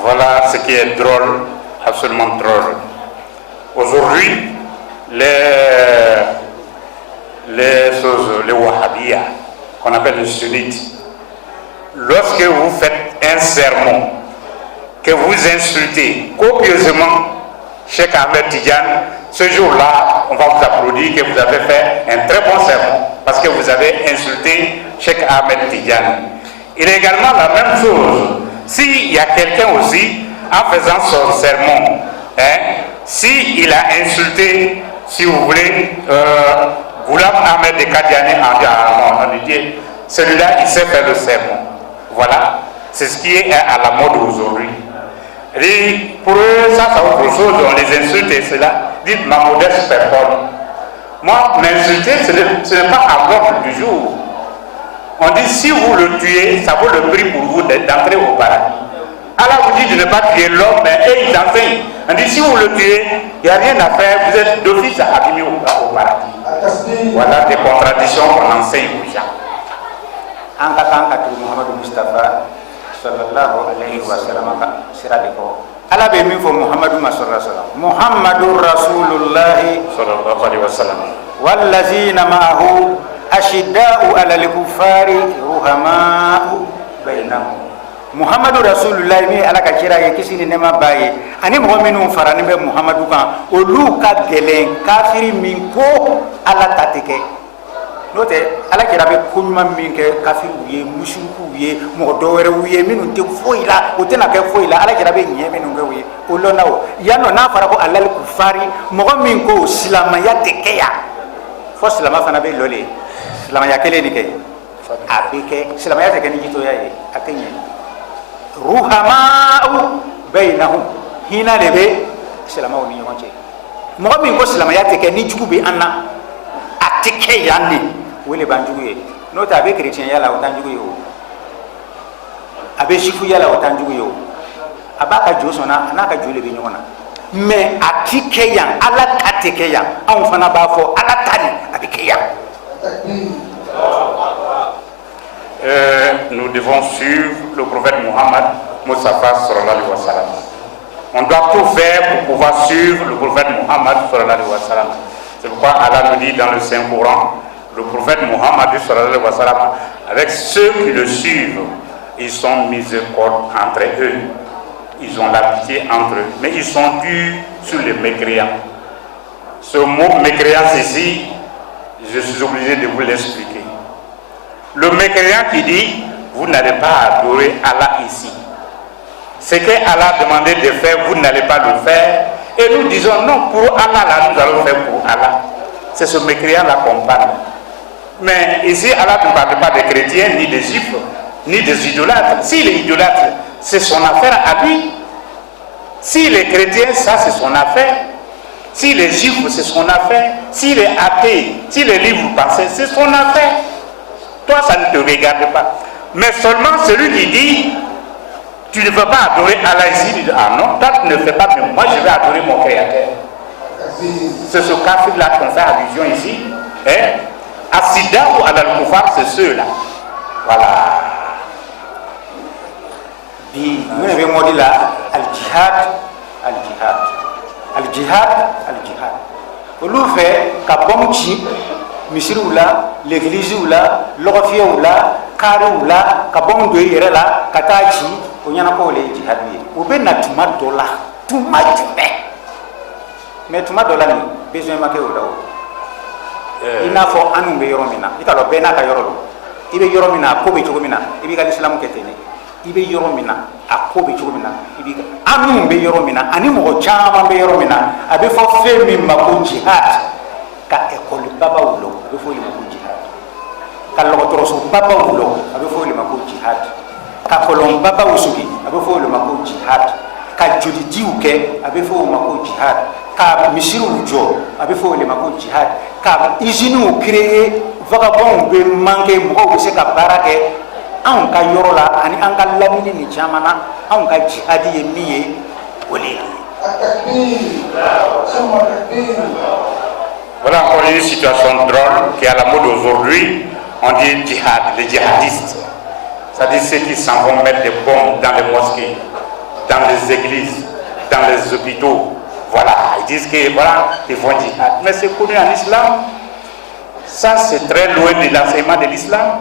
Voilà ce qui est drôle, absolument drôle. Aujourd'hui, les wahhabiyas, qu'on appelle les sunnites, lorsque vous faites un sermon, que vous insultez copieusement Cheikh Ahmed Tidiane, ce jour-là, on va vous applaudir que vous avez fait un très bon sermon, parce que vous avez insulté Cheikh Ahmed Tidiane. Il est également la même chose, s'il y a quelqu'un aussi, en faisant son sermon, s'il a insulté, si vous voulez, Ghulam Ahmed de Kadiani en Dieu, celui-là, il sait faire le sermon. Voilà, c'est ce qui est à la mode aujourd'hui. Et pour eux, ça c'est autre chose, on les insulte et cela. Dites ma modeste personne. Moi, m'insulter, ce n'est pas à l'ordre du jour. On dit si vous le tuez, ça vaut le prix pour vous d'entrer au paradis. Allah vous dit de ne pas tuer l'homme, mais eux ils enseignent. On dit si vous le tuez, il n'y a rien à faire, vous êtes d'office admis au paradis. Voilà des contradictions qu'on enseigne aux gens. An ka kan ka tugu Muhammadu Mustafa sallallahu alaihi wasallam ka sira de ko ala be min fo Muhammadu sallallahu alaihi wasallam Muhammadur Rasulullah sallallahu alaihi wasallam wallazina ma'ahu ashidda'u 'alal kuffari ruhama'u bainahum. Muhammadu Rasulullah mi ala ka kira ye kisi ni nema baye ani mɔgɔ minnu farani bɛ Muhammadu kan olu ka gɛlɛn kafiri min ko ala ta tɛ kɛ n'o tɛ ala kira bɛ ko ɲuman min kɛ kafiriw ye mushrikiw ye mɔgɔ dɔwɛrɛw ye minnu tɛ foyi la o tɛna kɛ foyi la ala kira bɛ ɲɛ minnu kɛ o ye o lɔnna o yan nɔ n'a fɔra ko alal kufari mɔgɔ min ko silamɛya tɛ kɛ yan fo silamɛ fana bɛ lɔle silamɛya kelen de kɛ a bɛ kɛ silamɛya tɛ kɛ ni jitoya ye a tɛ ɲɛ ruhama'u bainahum hina de bɛ silamɛw ni ɲɔgɔn cɛ mɔgɔ min ko silamɛya tɛ kɛ ni jugu bɛ an na a tɛ kɛ yan de o de b'an jugu ye n'o tɛ a bɛ kerecɛnya la o t'an jugu ye o a bɛ sifuya la o t'an jugu ye o a b'a ka jo sɔnna a n'a ka jo de bɛ ɲɔgɔn na mais a tɛ kɛ yan ala ta tɛ kɛ yan anw fana b'a fɔ ala ta nin a bɛ kɛ yan. Nous devons suivre le prophète Mohammed Mustafa sallallahu alayhi wa sallam. On doit tout faire pour pouvoir suivre le prophète Mohammed sallallahu alayhi wa sallam. C'est pourquoi Allah nous dit dans le Saint-Coran, le prophète Mohammed sallallahu alayhi wa sallam, avec ceux qui le suivent, ils sont miséricorde entre eux. Ils ont la pitié entre eux. Mais ils sont durs sur les mécréants. Ce mot mécréant ici, je suis obligé de vous l'expliquer. Le mécréant qui dit, vous n'allez pas adorer Allah ici. Ce que Allah a demandé de faire, vous n'allez pas le faire. Et nous disons, non, pour Allah, là, nous allons faire pour Allah. C'est ce mécréant-là qu'on parle. Mais ici, Allah ne parle pas des chrétiens, ni des juifs, ni des idolâtres. S'il est idolâtre, c'est son affaire à lui. S'il est chrétien, ça c'est son affaire. S'il est juif, c'est son affaire. S'il est athée, s'il est libre pensée, c'est son affaire. Toi, ça ne te regarde pas. Mais seulement celui qui dit, tu ne veux pas adorer Allah ici, il dit, ah non, toi tu ne fais pas, mais moi je vais adorer mon Créateur. C'est ce kafir-là qu'on fait allusion ici. Asida ou Adal-Koufar, c'est ceux-là. Voilà. Bi, nous avons dit là, al-jihad, al-jihad. Al-jihad, al-jihad. Olu fait, ka bombe chi, misiri ou là, l'église ou là, l'orofie ou là, kariw la ka bɔn do i yɛrɛ la ka taa ci o ɲɛna ko le ye jihadi ye o bɛ na tuma dɔ la tuma jumɛn mais tuma dɔ la nin besoin ma kɛ o la o i n'a fɔ anw bɛ yɔrɔ min na i t'a dɔn bɛɛ n'a ka yɔrɔ don i bɛ yɔrɔ min na a ko bɛ cogo min na i b'i ka isilamu kɛ ten de i bɛ yɔrɔ min na a ko bɛ cogo min na i b'i ka anw bɛ yɔrɔ min na ani mɔgɔ caman bɛ yɔrɔ min na a bɛ fɔ fɛn min ma ko jihad ka école babaw lɔ a bɛ fɔ o de ma ko jihad ka dɔgɔtɔrɔso babaw lɔ a bɛ fɔ o de ma ko jihad ka kɔlɔn babaw sugi a bɛ fɔ o de ma ko jihad ka jolijiw kɛ a bɛ fɔ o ma ko jihad ka misiriw jɔ a bɛ fɔ o de ma ko jihad ka usines créer vagabonds bɛ manqué mɔgɔw bɛ se ka baara kɛ anw ka yɔrɔ la ani an ka lamini ni caman na anw ka jihadi ye min ye o de ye. Voilà encore une situation drôle qui est à la mode aujourd'hui. On dit djihad, les djihadistes. C'est-à-dire ceux qui s'en vont mettre des bombes dans les mosquées, dans les églises, dans les hôpitaux. Voilà, ils disent que voilà, ils font djihad. Mais c'est connu en islam. Ça, c'est très loin de l'enseignement de l'islam.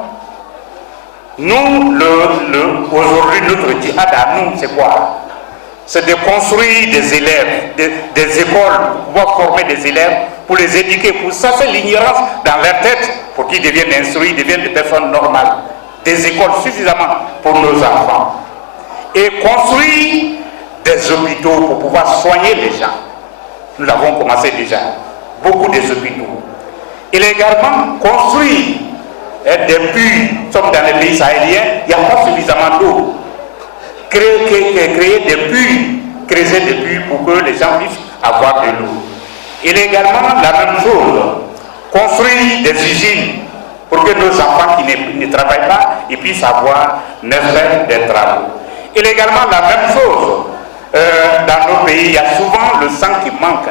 Nous, aujourd'hui, notre djihad à nous, c'est quoi? C'est de construire des élèves, des écoles, pour pouvoir former des élèves, pour les éduquer, pour ça, c'est l'ignorance dans leur tête, pour qu'ils deviennent instruits, deviennent des personnes normales. Des écoles suffisamment pour nos enfants. Et construire des hôpitaux pour pouvoir soigner les gens. Nous l'avons commencé déjà. Beaucoup des hôpitaux. Il est également construire des puits, comme dans les pays sahéliens, il n'y a pas suffisamment d'eau. Créer des puits, creuser des puits pour que les gens puissent avoir de l'eau. Il est également la même chose, construire des usines pour que nos enfants qui ne travaillent pas, ils puissent avoir des travaux. Il est également la même chose. Dans nos pays, il y a souvent le sang qui manque.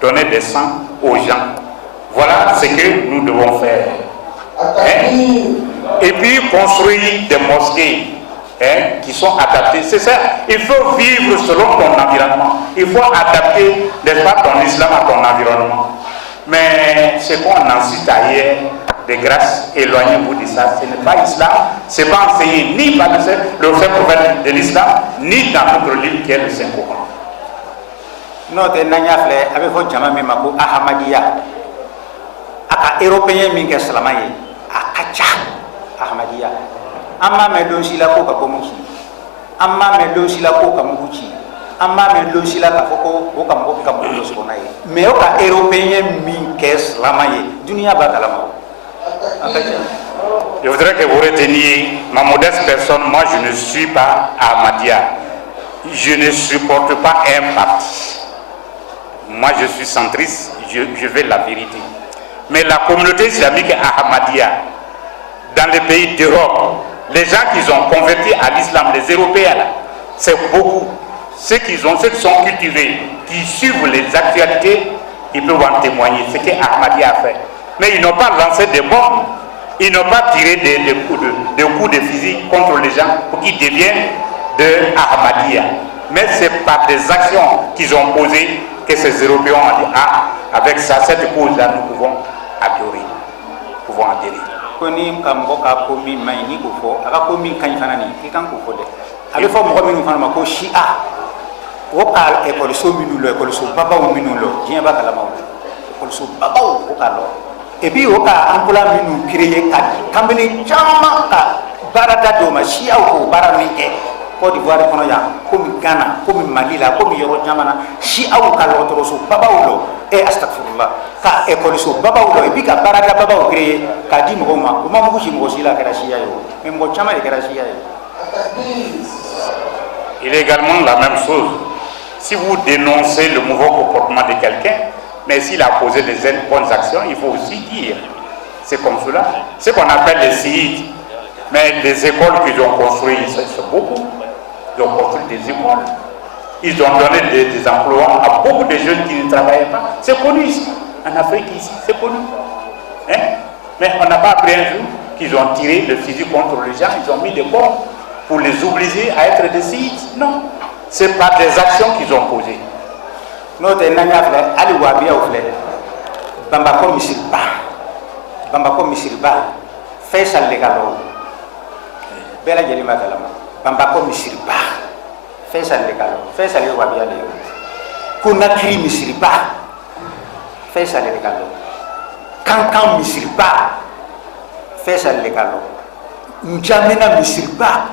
Donner des sangs aux gens. Voilà ce que nous devons faire. Et puis construire des mosquées qui sont adaptées. C'est ça. Il faut vivre selon ton environnement. Il faut adapter, n'est-ce pas, ton islam à ton environnement. Mais ce qu'on en cite ailleurs, de grâce, éloignez-vous de ça. Ce n'est pas islam. Ce n'est pas enseigné ni par le saint prophète de l'islam, ni dans notre livre qui est le Saint-Coran. Notre nanyafle avec votre jama mi mako Ahmadiyya aka européen min ke salama ye akacha Ahmadiyya amma me don sila ko ka komuki amma me don sila ko ka muguchi amma me don sila ka foko o ka mo ka mo so na ye me o ka européen min ke salama ye dunia ba kalama akacha. Je voudrais que vous reteniez ma modeste personne. Moi, je ne suis pas Ahmadiyya. Je ne supporte pas un parti. Moi, je suis centriste, je veux la vérité. Mais la communauté islamique Ahmadiyya, dans les pays d'Europe, les gens qui ont converti à l'islam, les Européens, c'est beaucoup. Ceux qui sont cultivés, qui suivent les actualités, ils peuvent en témoigner. Ce que Ahmadiyya a fait. Mais ils n'ont pas lancé des bombes, ils n'ont pas tiré des coups de fusil contre les gens pour qu'ils deviennent de Ahmadiyya. Mais c'est par des actions qu'ils ont posées que ces Européens ont dit, ah, avec ça, cette cause-là, nous pouvons adhérer. Koni kambo ka komi maini ko fo aka komi kan fanani ikan ko fo de ale fo mo minu fana ko Shia o ka école so minu lo école so baba o minu lo jien ba kala mawo école so baba o ka lo et puis o ka ampola minu créer ka kambeni chama ka barada do ma Shia ko bara minke Côte d'Ivoire kono ya comme Ghana comme Mali la comme yoro jamana Shia o ka lo to so baba o lo e astaghfirullah ka école so baba o e bi ka barada baba o créer ka di mo ma ko ma mo ci mo sila kera Shia yo mais mo chama e kera Shia yo. Il est également la même chose. Si vous dénoncez le mauvais comportement de quelqu'un, mais s'il a posé des bonnes actions, il faut aussi dire. C'est comme cela. Ce qu'on appelle les sites, mais les écoles qu'ils ont construites, c'est beaucoup. Ils ont construit des écoles. Ils ont donné des emplois à beaucoup de jeunes qui ne travaillaient pas. C'est connu ici, en Afrique ici, c'est connu. Hein? Mais on n'a pas appris un jour qu'ils ont tiré le fusil contre les gens, ils ont mis des bombes pour les obliger à être des sites. Non, c'est par des actions qu'ils ont posées. Notre nanya fle ali wabia ou fle Bamako misirba Faisal legalo bela jeli ma kalama bamba ko misiri ba faisal le kalo faisal le wabiya le kuna kiri misiri ba faisal le kalo kankan misiri ba faisal le kalo njamena misiri ba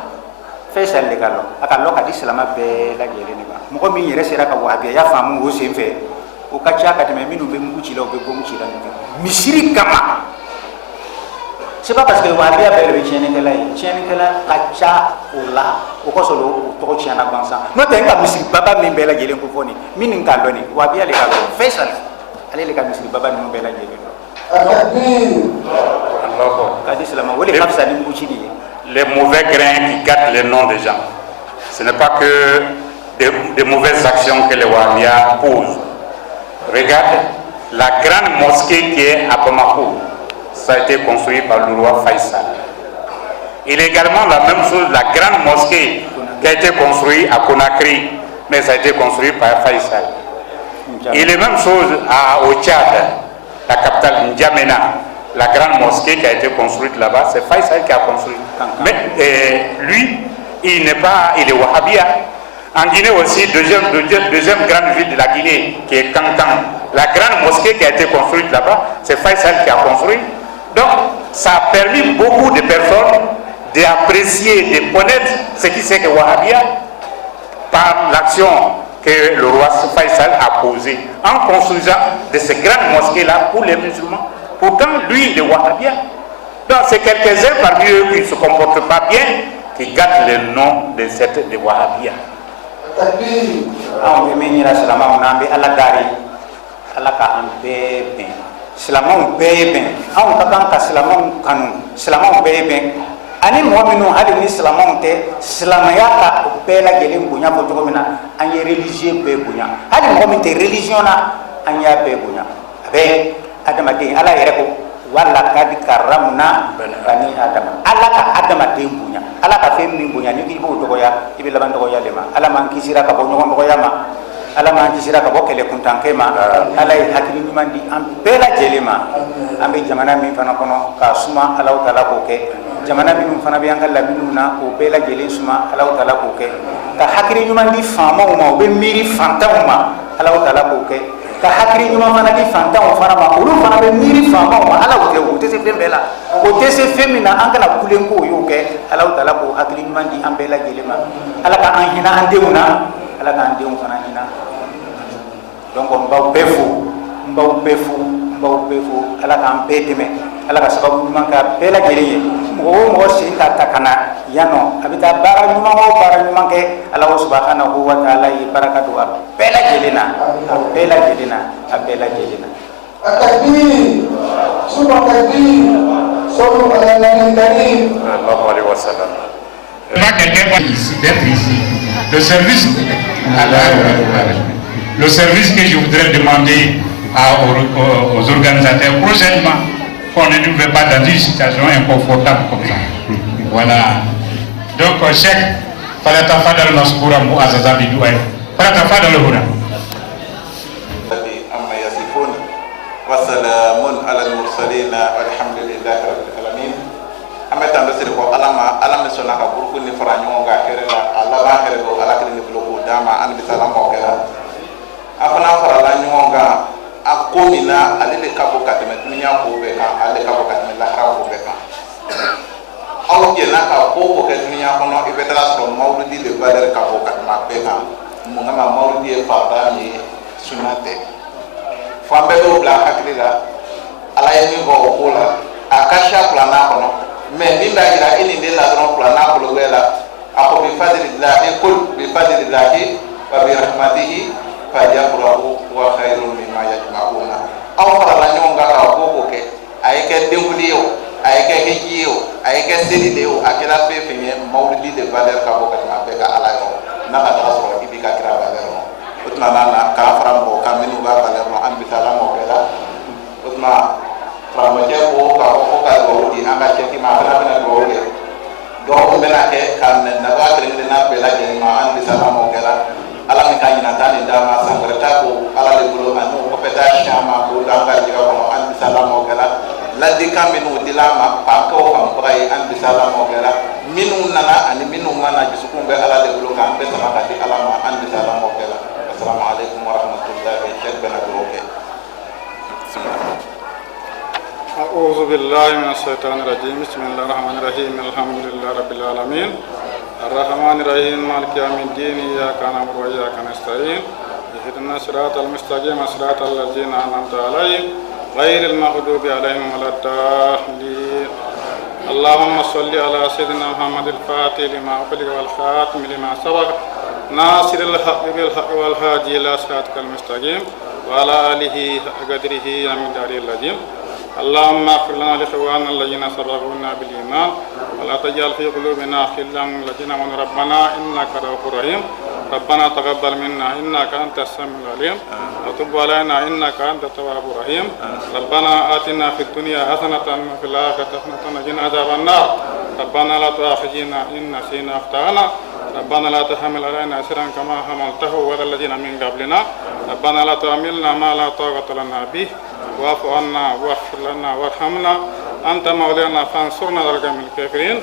faisal le kalo akalo ka dislama bela jeli ne ba mo min yere sera ka wabiya ya famu ho senfe o ka cha ka teme minu be mu ci lo be bomu ci la misiri kama c'est pas parce que wabiya belle be tiene kala kacha ola o ko solo to tiana bansa no te nga misiri baba min bela jelen ko foni min ka doni wabiya le ka lo faisal ale le ka misiri baba min bela jelen les mauvais grains qui gâtent les noms des gens, ce n'est pas que des mauvaises actions que les Wahhabiyas posent. Regarde la grande mosquée qui est à Bamako. Ça a été construit par le roi Faisal. Il est également la même chose, la grande mosquée qui a été construite à Conakry, mais ça a été construit par Faisal. Il est la même chose au Tchad, la capitale N'Djamena, la grande mosquée qui a été construite là-bas, c'est Faisal qui a construit. Mais lui, il est wahhabia. En Guinée aussi, deuxième grande ville de la Guinée, qui est Kankan, la grande mosquée qui a été construite là-bas, c'est Faisal qui a construit. Donc, ça a permis beaucoup de personnes d'apprécier, de connaître ce qui c'est que Wahhabia par l'action que le roi Faisal a posée en construisant de ces grandes mosquées-là pour les musulmans. Pourtant, lui, il est Wahhabia. Donc, c'est quelques-uns parmi eux qui ne se comportent pas bien qui gâtent le nom de Wahhabia. Silamɛw bɛɛ ye bɛn anw ka kan ka silamɛw kanu silamɛw bɛɛ ye bɛn ani mɔgɔ minnu hali ni silamɛw tɛ silamɛya ka bɛɛ lajɛlen bonya fɔ cogo min na an ye religieux bɛɛ bonya hali mɔgɔ min tɛ religion na an y'a bɛɛ bonya a bɛ adamaden ala yɛrɛ ko wala kadi karamna bani adama ala ka adamaden bonya ala ka fɛn min bonya ni k'i b'o dɔgɔya i bɛ laban dɔgɔya de ma ala m'an kisira ka bɔ ɲɔgɔn dɔgɔya ma ala m'an kisira ka bɔ kɛlɛ kuntankɛ ma ala ye hakili ɲuman di an bɛɛ lajɛlen ma an bɛ jamana min fana kɔnɔ k'a suma alaw taala k'o kɛ jamana minnu fana bɛ an ka laminiw na k'o bɛɛ lajɛlen suma alaw taala k'o kɛ ka hakili ɲuman di faamaw ma u bɛ miiri fantanw ma alaw taala k'o kɛ ka hakili ɲuman fana di fantanw fana ma olu fana bɛ miiri faamaw ma ala o tɛ se fɛn bɛɛ la o tɛ se fɛn min na an kana kulen k'o y'o kɛ alaw taala k'o hakili ɲuman di an bɛɛ lajɛlen ma ala ka an hinɛ an denw na ala k'an denw fana hinɛ donc n b'aw bɛɛ fo ala k'an bɛɛ dɛmɛ ala ka sababu ɲuman k'a bɛɛ lajɛlen ye mɔgɔ o mɔgɔ sen ka ta ka na yan nɔ a bɛ taa baara ɲuman o baara ɲuman kɛ ala subhanahu wa ta'ala ye baraka don a bɛɛ lajɛlen na a bɛɛ lajɛlen na a bɛɛ lajɛlen na. التكبير ثم التكبير صلوا على النبي الكريم. الله عليه وسلم. Quelqu'un ici, d'être ici. Le service que je voudrais demander aux organisateurs prochainement, qu'on ne nous met pas dans une situation inconfortable comme ça. Voilà. Donc, Cheikh, falyatafadhal mashkura mu'azzaza bidu'a. Falyatafadhal huna. Amma yasifun wa salamun ala al-mursalin walhamdulillahi rabbil alamin. Amma tambe sir ko alama sona ka burku ni faranyo nga kerela ala ba kerelo ala kene bloku dama an bisalam ko kera. Afana farala nyonga akomina alele kabo kateme dunya ko be ka ale kabo kateme lahara ko be ka aw jena ka ko ke dunya ko no ibetala so mawludi le badar kabo katma be ka mo ngama mawludi e fata ni sunate fambe do bla hakila ala yeni go ko la akasha plana ko no me ni la ira ini de la don plana ko lo wela ako bi fadlillahi kul bi fadlillahi wa bi rahmatihi fajaqrahu wa khairun mimma yajma'una aw farala nyonga ka boko ke ayeke denguliyo ayeke hejiyo ayeke sedileyo akela fe fenye mawlidi de valeur ka boko ma be ka ala yo na ka taso ibi ka kira valeur no utma na ka farambo ka minu ba valeur no an bitala mo bela utma faramo je ko ka do di anga cheki ma bela do le do bela ke kan na ba kire na bela je ma an bitala mo bela ala mi ka nyina tani dama sangrata ko ala le bulo anu ko peta shama ko danga jira ko an bisalamo gala laddi kaminu dilama pa ko kam pray an bisalamo gala minu na kumbe ala de bulu kan be sama kadi ala ma andi sala mo kala assalamu alaikum warahmatullahi wabarakatuh. أعوذ بالله من الشيطان الرجيم بسم الله الرحمن الرحيم الحمد لله رب العالمين الرحمن الرحيم مالك يوم الدين إياك نعبد وإياك نستعين اهدنا الصراط المستقيم صراط الذين أنعمت عليهم غير المغضوب عليهم ولا الضالين اللهم صل على سيدنا محمد الفاتح لما أغلق والخاتم لما سبق ناصر الحق بالحق والهادي إلى صراطك المستقيم وعلى آله قدره من دار الذين اللهم اغفر لنا لاخواننا الذين سبقونا بالايمان ولا تجعل في قلوبنا غلا للذين امنوا ربنا انك رؤوف رحيم ربنا تقبل منا انك انت السميع العليم وتب علينا انك انت التواب الرحيم ربنا اتنا في الدنيا حسنه وفي الاخره حسنه وقنا عذاب النار ربنا لا تؤاخذنا ان نسينا اخطانا ربنا لا تحمل علينا اسرا كما حملته على الذين من قبلنا ربنا لا تحملنا ما لا طاقه لنا به واعف عنا واغفر لنا وارحمنا أنت مولانا فانصرنا على القوم الكافرين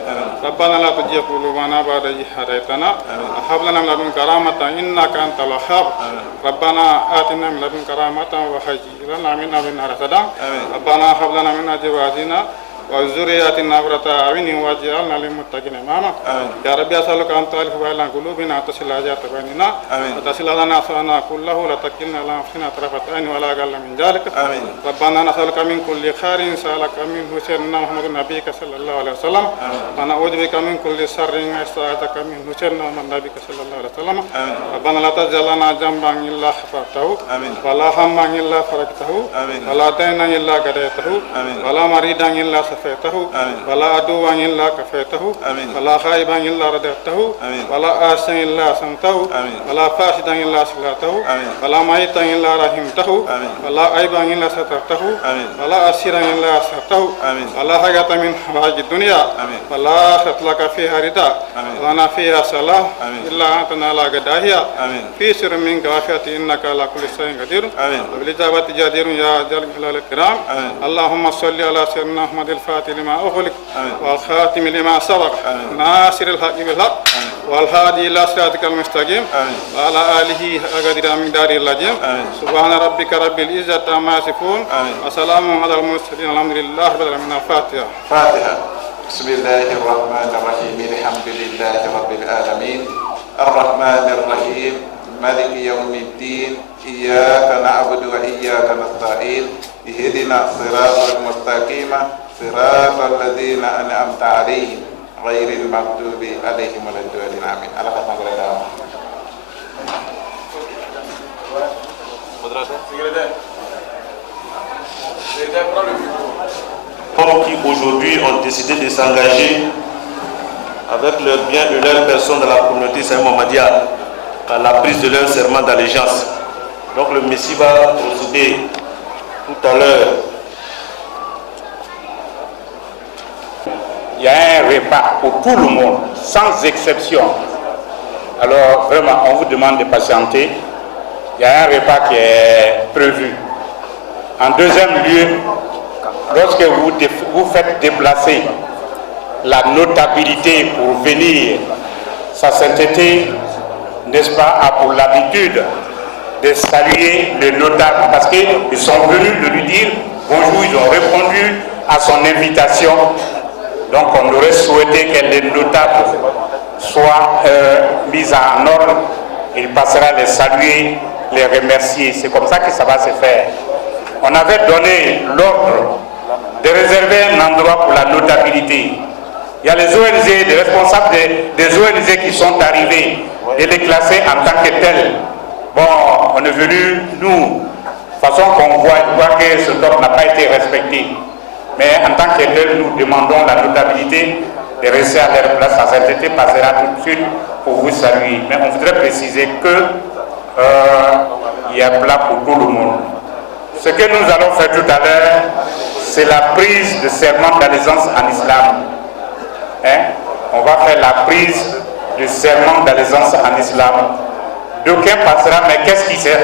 ربنا لا تزغ قلوبنا بعد إذ هديتنا وهب لنا من لدنك رحمة إنك أنت الوهاب ربنا آتنا من لدنك رحمة وهيئ لنا من أمرنا رشدا ربنا هب لنا من أزواجنا وذرياتنا قرة أعين واجعلنا للمتقين إماما يا رب أسألك أن تؤلف بين قلوبنا وتصل حاجات بيننا وتصل لنا شأننا كله لا تكلنا إلى أنفسنا طرفة عين ولا أقل من ذلك ربنا نسألك من كل خير سألك منه سيدنا محمد نبيك صلى الله عليه وسلم ونعوذ بك من كل شر استعاذك منه سيدنا محمد نبيك صلى الله عليه وسلم ربنا لا تجعل لنا ذنبا إلا غفرته ولا هما إلا فرجته ولا دينا إلا قضيته ولا مريضا إلا شفيته ولا عدوا إلا كفيته ولا خائبا إلا رددته ولا آسا إلا سمته ولا فاسدا إلا صلحته ولا ميتا إلا رحمته ولا عيبا إلا سترته ولا أسيرا إلا أسرته ولا حاجة من حوائج الدنيا ولا آخرة لك فيها رداء ولنا فيها صلاح إلا أنت على قداهيا في سر منك وعافية إنك على كل شيء قدير وبالإجابة جدير يا جل جلال الكرام اللهم صل على سيدنا محمد الفاتح لما أغلق والخاتم لما سبق ناصر الحق بالحق والهادي إلى صراطك المستقيم وعلى آله قدر من دار اللجيم سبحان ربك رب العزة عما يصفون وسلام على المرسلين الحمد لله رب العالمين. الفاتحة. فاتحة. بسم الله الرحمن الرحيم الحمد لله رب العالمين الرحمن الرحيم مالك يوم الدين إياك نعبد وإياك نستعين اهدنا الصراط المستقيم صراط الذين أنعمت عليهم غير المغضوب عليهم ولا الضالين آمين. على ختم الكلام. Hommes qui aujourd'hui ont décidé de s'engager avec leurs biens et leurs personnes dans la communauté Saint-Mohammedia à la prise de leur serment d'allégeance. Donc le Messie va procéder tout à l'heure. Il y a un repas pour tout le monde, sans exception. Alors vraiment, on vous demande de patienter. Il y a un repas qui est prévu. En deuxième lieu, lorsque vous faites déplacer la notabilité pour venir, sa sainteté, n'est-ce pas, a pour l'habitude de saluer les notables parce qu'ils sont venus de lui dire bonjour, ils ont répondu à son invitation. Donc on aurait souhaité que les notables soient mis en ordre. Il passera les saluer, les remercier. C'est comme ça que ça va se faire. On avait donné l'ordre de réserver un endroit pour la notabilité. Il y a les ONG, les responsables des ONG qui sont arrivés et les classer en tant que tels. Bon, on est venu, nous, de façon qu'on voit que ce ordre n'a pas été respecté. Mais en tant que tel, nous demandons la notabilité de rester à leur place. Sa sainteté passera tout de suite pour vous saluer. Mais on voudrait préciser que il y a plat pour tout le monde. Ce que nous allons faire tout à l'heure, c'est la prise de serment d'allégeance en islam. On va faire la prise de serment d'allégeance en islam. D'aucuns passera, mais qu'est-ce qui sert?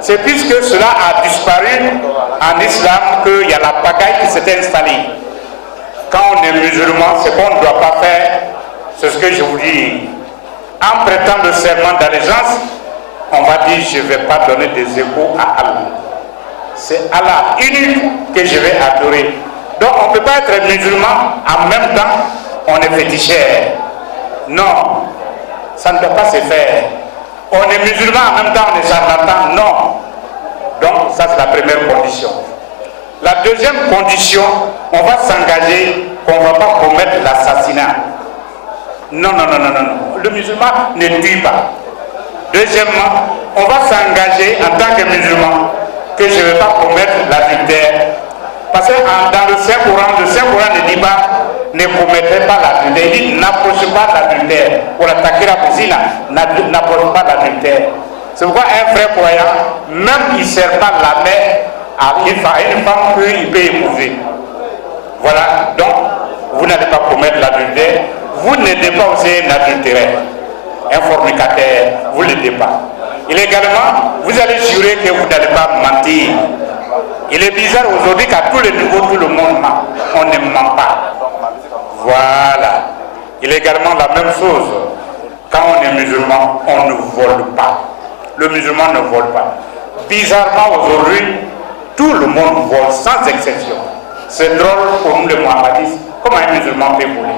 C'est puisque cela a disparu en islam qu'il y a la pagaille qui s'était installée. Quand on est musulman, ce qu'on ne doit pas faire, c'est ce que je vous dis. en prêtant le serment d'allégeance, on va dire je ne vais pas donner des échos à Allah. C'est Allah unique que je vais adorer. Donc on ne peut pas être musulman, en même temps on est féticheur. Non, ça ne doit pas se faire. On est musulman, en même temps on est charlatan. Non. Donc ça c'est la première condition. La deuxième condition, on va s'engager qu'on ne va pas commettre l'assassinat. Non. Le musulman ne tue pas. Deuxièmement, on va s'engager en tant que musulman que je ne vais pas commettre l'adultère. Parce que dans le Saint-Coran ne dit pas ne commettez pas l'adultère. Il dit n'approchez pas l'adultère. Pour attaquer la cousine, n'approchez pas l'adultère. C'est pourquoi un frère croyant, même il ne sert pas la mère à une femme qu'il peut épouser. Voilà, donc vous n'allez pas commettre l'adultère. Vous n'aidez pas aussi un adultéraire, un fornicateur, vous ne l'aidez pas. Illégalement, vous allez jurer que vous n'allez pas mentir. Il est bizarre aujourd'hui qu'à tous les niveaux, tout le monde ment. On ne ment pas. Voilà. Illégalement, la même chose. Quand on est musulman, on ne vole pas. Le musulman ne vole pas. Bizarrement, aujourd'hui, tout le monde vole, sans exception. C'est drôle pour nous les Mohammadistes. Comment un musulman peut voler?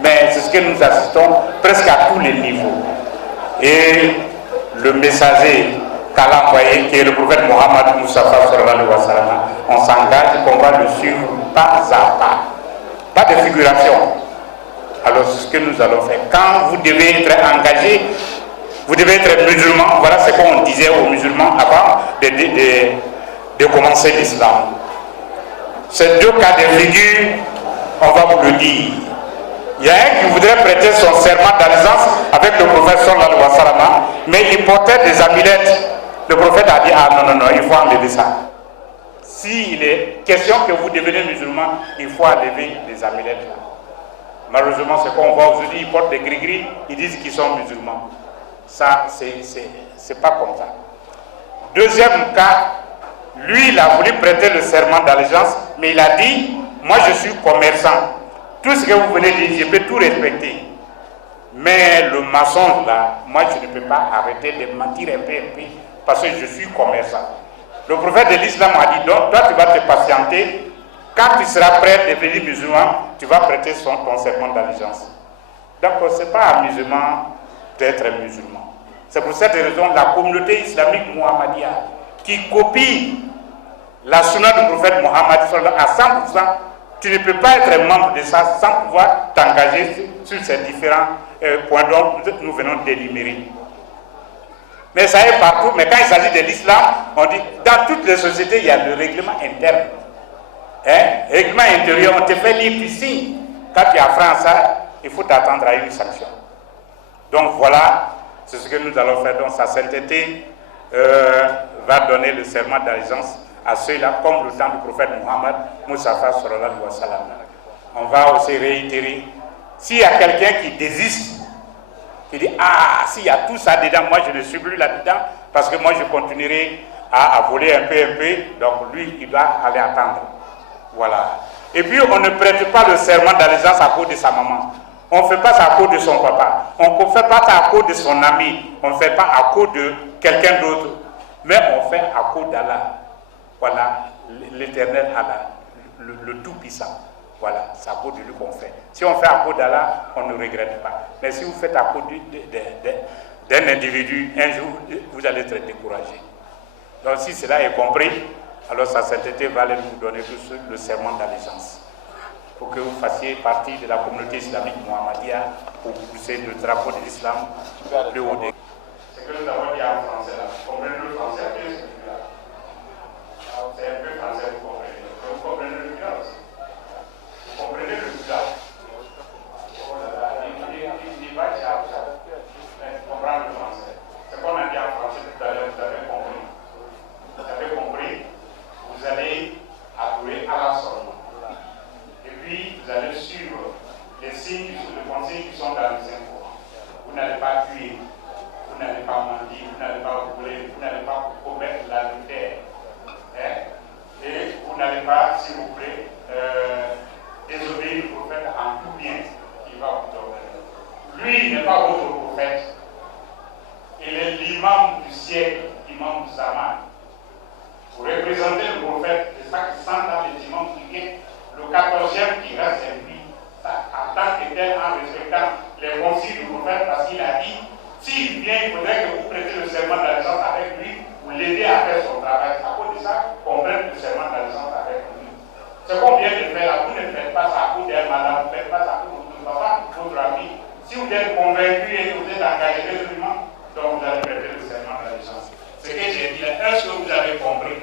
Mais c'est ce que nous assistons presque à tous les niveaux. Et le messager qu'Allah envoyé, qui est le prophète Mohammed Moussafa sallallahu alayhi wa sallam, on s'engage qu'on va le suivre pas à pas. Pas de figuration. Alors c'est ce que nous allons faire. Quand vous devez être engagé, vous devez être musulman. Voilà ce qu'on disait aux musulmans avant de commencer l'islam. Ces deux cas de figure, on va vous le dire. Il y a un qui voudrait prêter son serment d'allégeance avec le prophète sallallahu alayhi wa sallam, mais il portait des amulettes. Le prophète a dit, ah non, il faut enlever ça. S'il est question que vous devenez musulman, il faut enlever les amulettes là. Malheureusement, c'est qu'on voit aujourd'hui, ils portent des gris-gris, ils disent qu'ils sont musulmans. Ça, c'est pas comme ça. Deuxième cas, lui, il a voulu prêter le serment d'allégeance, mais il a dit, moi je suis commerçant. Tout ce que vous venez de dire, je peux tout respecter. Mais le mensonge là, moi je ne peux pas arrêter de mentir un peu, parce que je suis commerçant. Le prophète de l'islam a dit, donc toi tu vas te patienter. Quand tu seras prêt à devenir musulman, tu vas prêter ton serment d'allégeance. Donc ce n'est pas un musulman d'être musulman. C'est pour cette raison la communauté islamique Muhammadia qui copie la sunna du prophète Mohammed à 100%, tu ne peux pas être membre de ça sans pouvoir t'engager sur ces différents points dont nous venons d'énumérer. Mais ça est partout, mais quand il s'agit de l'islam, on dit dans toutes les sociétés, il y a le règlement interne. Règlement intérieur, on te fait lire ici. Quand tu affranchis ça, il faut t'attendre à une sanction. Donc voilà, c'est ce que nous allons faire. Donc sa sainteté va donner le serment d'allégeance à ceux-là, comme le temps du prophète Mohammed Moussafa sallallahu alayhi wa sallam. On va aussi réitérer, s'il y a quelqu'un qui désiste, qui dit, ah, s'il y a tout ça dedans, moi je ne suis plus là-dedans, parce que moi je continuerai à voler un peu, donc lui, il doit aller attendre. Voilà. Et puis on ne prête pas le serment d'allégeance à cause de sa maman. On ne fait pas ça à cause de son papa. On ne fait pas ça à cause de son ami. On ne fait pas à cause de quelqu'un d'autre. Mais on fait à cause d'Allah. Voilà, l'éternel Allah, le tout-puissant. Voilà, c'est à cause de lui qu'on fait. Si on fait à cause d'Allah, on ne regrette pas. Mais si vous faites à cause d'un individu, un jour, vous allez être découragé. Donc si cela est compris, alors sa sainteté va nous donner tout le serment d'allégeance. Pour que vous fassiez partie de la communauté islamique Muhammadia pour pousser le drapeau de l'islam plus haut. C'est que nous avons dit en français là. Vous comprenez le français? C'est un peu français, vous comprenez. Vous comprenez le village aussi. Vous comprenez le village. Il va dire ça. Mais vous comprenez le français. C'est qu'on a dit en français tout à l'heure, vous avez compris. Vous avez compris. Vous allez adorer Allah seulement. Et puis, vous allez suivre les signes, les conseils qui sont dans les infos. Vous n'allez pas tuer. Vous n'allez pas mentir. bien, il faudrait que vous prêtez le serment d'allégeance avec lui, vous l'aidez à faire son travail. À cause de ça, qu'on prenne le serment d'allégeance avec lui. Ce qu'on vient de faire là, vous ne faites pas ça à cause d'un madame, vous ne faites pas ça à cause de votre papa, votre ami. Si vous êtes convaincu et que vous êtes engagé résolument, donc vous allez prêter le serment d'allégeance. Ce que j'ai dit, est-ce que vous avez compris?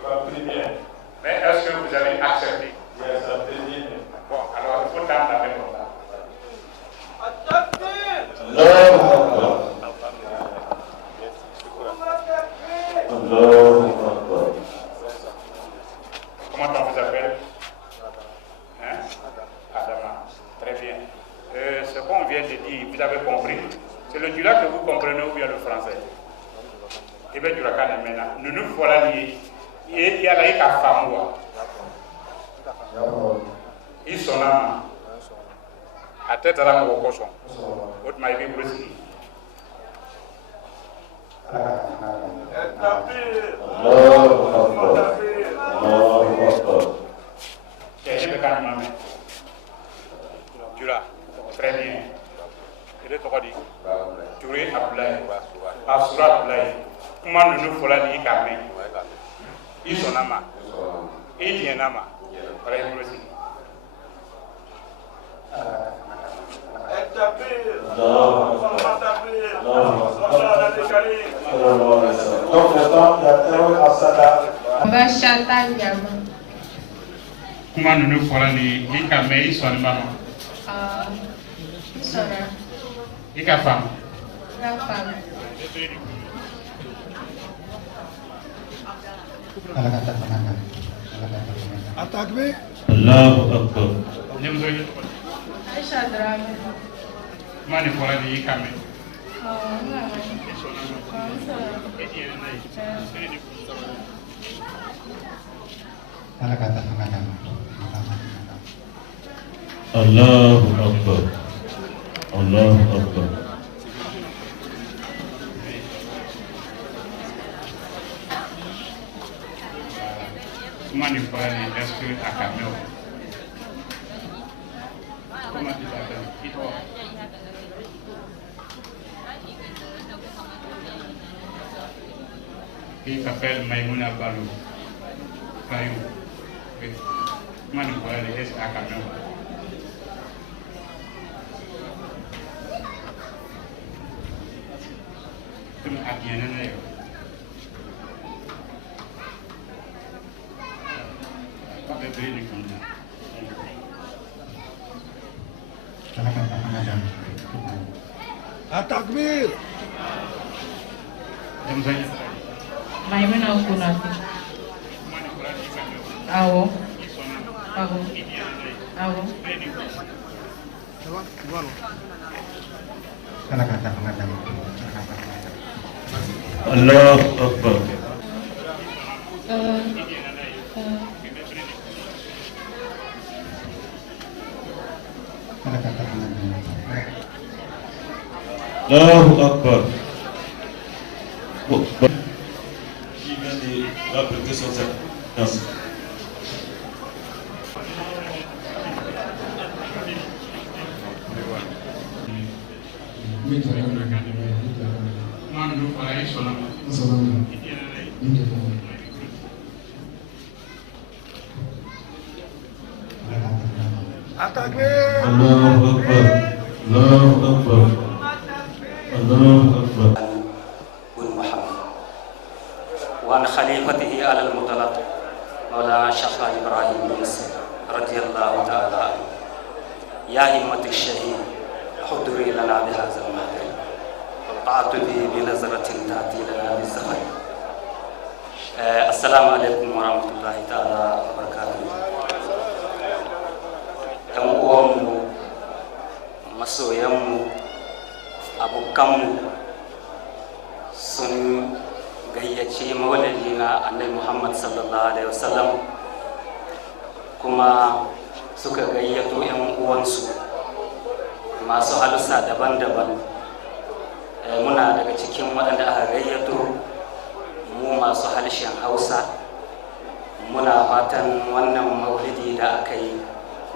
Compris bien. Mais est-ce que vous avez accepté? J'ai accepté bien. Bon, alors il faut tendre la main comme ça. Comment on vous appelle? Hein? Adama. Très bien. Ce qu'on vient de dire, vous avez compris? C'est le Dula que vous comprenez ou bien le français? Eh bien, Dula Kane maintenant. Nous nous voilà liés. Il y a là une femme. Ils sont là. À tête à la cochon. Votre maïvé brusque. Très bien. Il est trop dit. Touré Abdoulaye. Asura Abdoulaye. Comment nous nous voilà liés quand même? Ils sont là. Ils viennent là. Pareil, vous aussi. Comment nous nous ferons les caméras, ils sont les mamans. Et la femme. Atakbir. Allahu Akbar. Comment nous ferons les caméras? Allahu Akbar. Allahu Akbar. Comment nous ferons les esprits à caméra? Comment tu t'appelles? Il s'appelle Maïmouna Balou. Kayou. Comment nous ferons les esprits à caméra? Comme à bien en ailleurs. Pas de briller du fond. Atakbir. Maimuna Kunati. Awo. Awo. Awo. Allahu Akbar. Allahu Akbar. Qui vient de rappeler son service. Atakbir. Allahu Akbar. Allahu Akbar. Allahu Akbar. بن محمد وعن خليفته على المطلق مولانا الشيخ إبراهيم ياسر رضي الله تعالى عنه يا همة الشهيد حضري لنا بهذا المهدر وقعت به بنظرة تأتي لنا بالزمن. السلام عليكم ورحمة الله تعالى وبركاته. ‘Yan uwanmu, masoyanmu, abokanmu sun gayyace maulidi na annabi Muhammad sallallahu alaihi wasallam, kuma suka gayyato ‘yan uwansu masu halussa daban-daban. Muna daga cikin waɗanda aka gayyato mu masu harshen Hausa. Muna fatan wannan maulidi da aka yi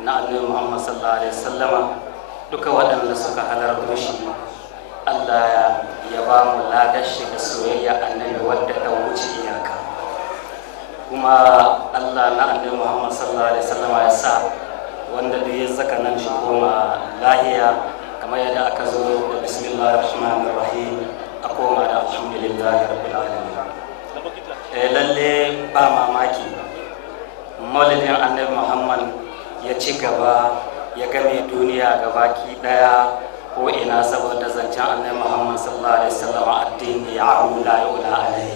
na annabi Muhammad sallallahu alaihi wasallama duka waɗanda suka halarta shi Allah ya ba mu ladar shi da soyayya annabi wadda ta wuce iyaka. Kuma Allah na annabi Muhammad sallallahu alaihi wasallam ya sa wanda da ya zaka nan shi koma lahiya kamar yadda aka zo da bismillahir rahmanir rahim a koma da alhamdulillahi rabbil alamin. Lalle ba mamaki maulidin annabi Muhammad ya ci gaba ya game duniya gabaki daya ko ina saboda zancen annabi Muhammad sallallahu alaihi wasallam addini ya la yula alai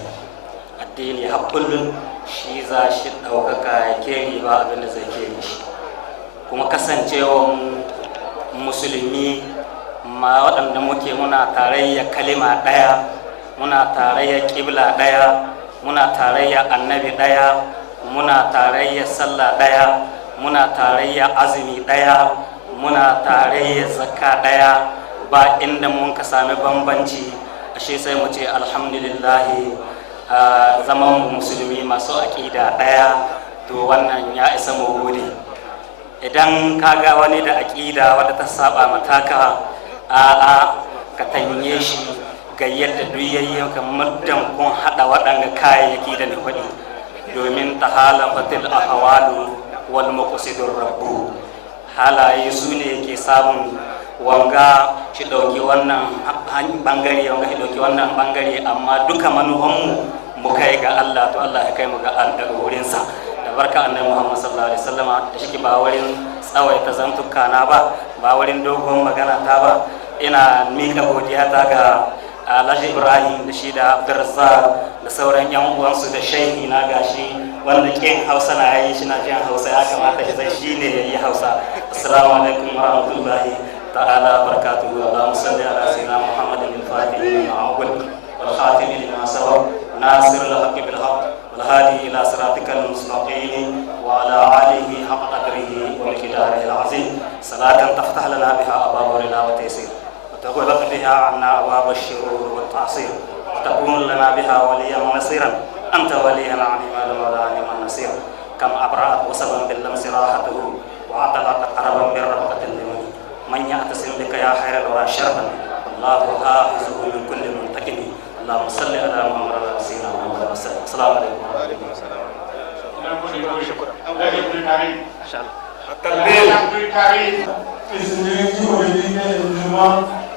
addini har kullun shi za shi daukaka ya keri ba abin da zai keri shi. Kuma kasancewa musulmi ma waɗanda muke muna tarayya kalima ɗaya, muna tarayya ƙibla ɗaya, muna tarayya annabi ɗaya, muna tarayya sallah ɗaya, muna tarayya azumi ɗaya, muna tarayya zakka ɗaya, ba inda mun ka sami bambanci. Ashe sai mu ce alhamdulillahi zaman musulmi masu aƙida ɗaya, to wannan ya isa mu gode. Idan ka ga wani da aƙida wadda ta saba mataka, a'a ka tanye shi ga yadda duk yayin ka muddan kun hada waɗanga kayayyaki da ni faɗi, domin tahalafatil ahwalu wal muqsidur rabbu. Halaye su ne ke samun wanga shi dauki wannan bangare, wanga shi dauki wannan bangare, amma duka manuhanmu mu kai ga Allah, to Allah ya kai mu ga an daga wurinsa. Barka annabi Muhammad sallallahu alaihi wasallama, da shi ba wurin tsawaita zantuka na ba wurin dogon magana ta ba. Ina mika godiya ta ga Alhaji Ibrahim da shi da Abdurrazzaq da sauran yan uwansu da shehi na gashi wanda kin Hausa na yayi shi na jin Hausa, ya kamata shi zai shine yayi Hausa. Assalamu alaikum wa rahmatullahi ta'ala wa barakatuhu. Allahumma salli ala sayyidina Muhammadin al-Fatih lima ughliq wal khatim lima sabaq nasir al-haqq bil haqq والهادي إلى صراطك المستقيم وعلى آله حق قدره ومقداره العظيم. صلاة تفتح لنا بها أبواب الرضا والتيسير، وتغلق بها عنا أبواب الشرور والتعصير، وتكون لنا بها وليا ونصيرا. أنت ولينا عليما المولى نعم النصير. كم أبرأت وسبا باللمس راحته، وأعتقت أقربا بالرفقة لمن من يعتصم بك يا خير الورى شربا، والله حافظه من كل منتقم. اللهم صل على محمد سيدنا محمد وسلم. السلام عليكم. وعليكم السلام.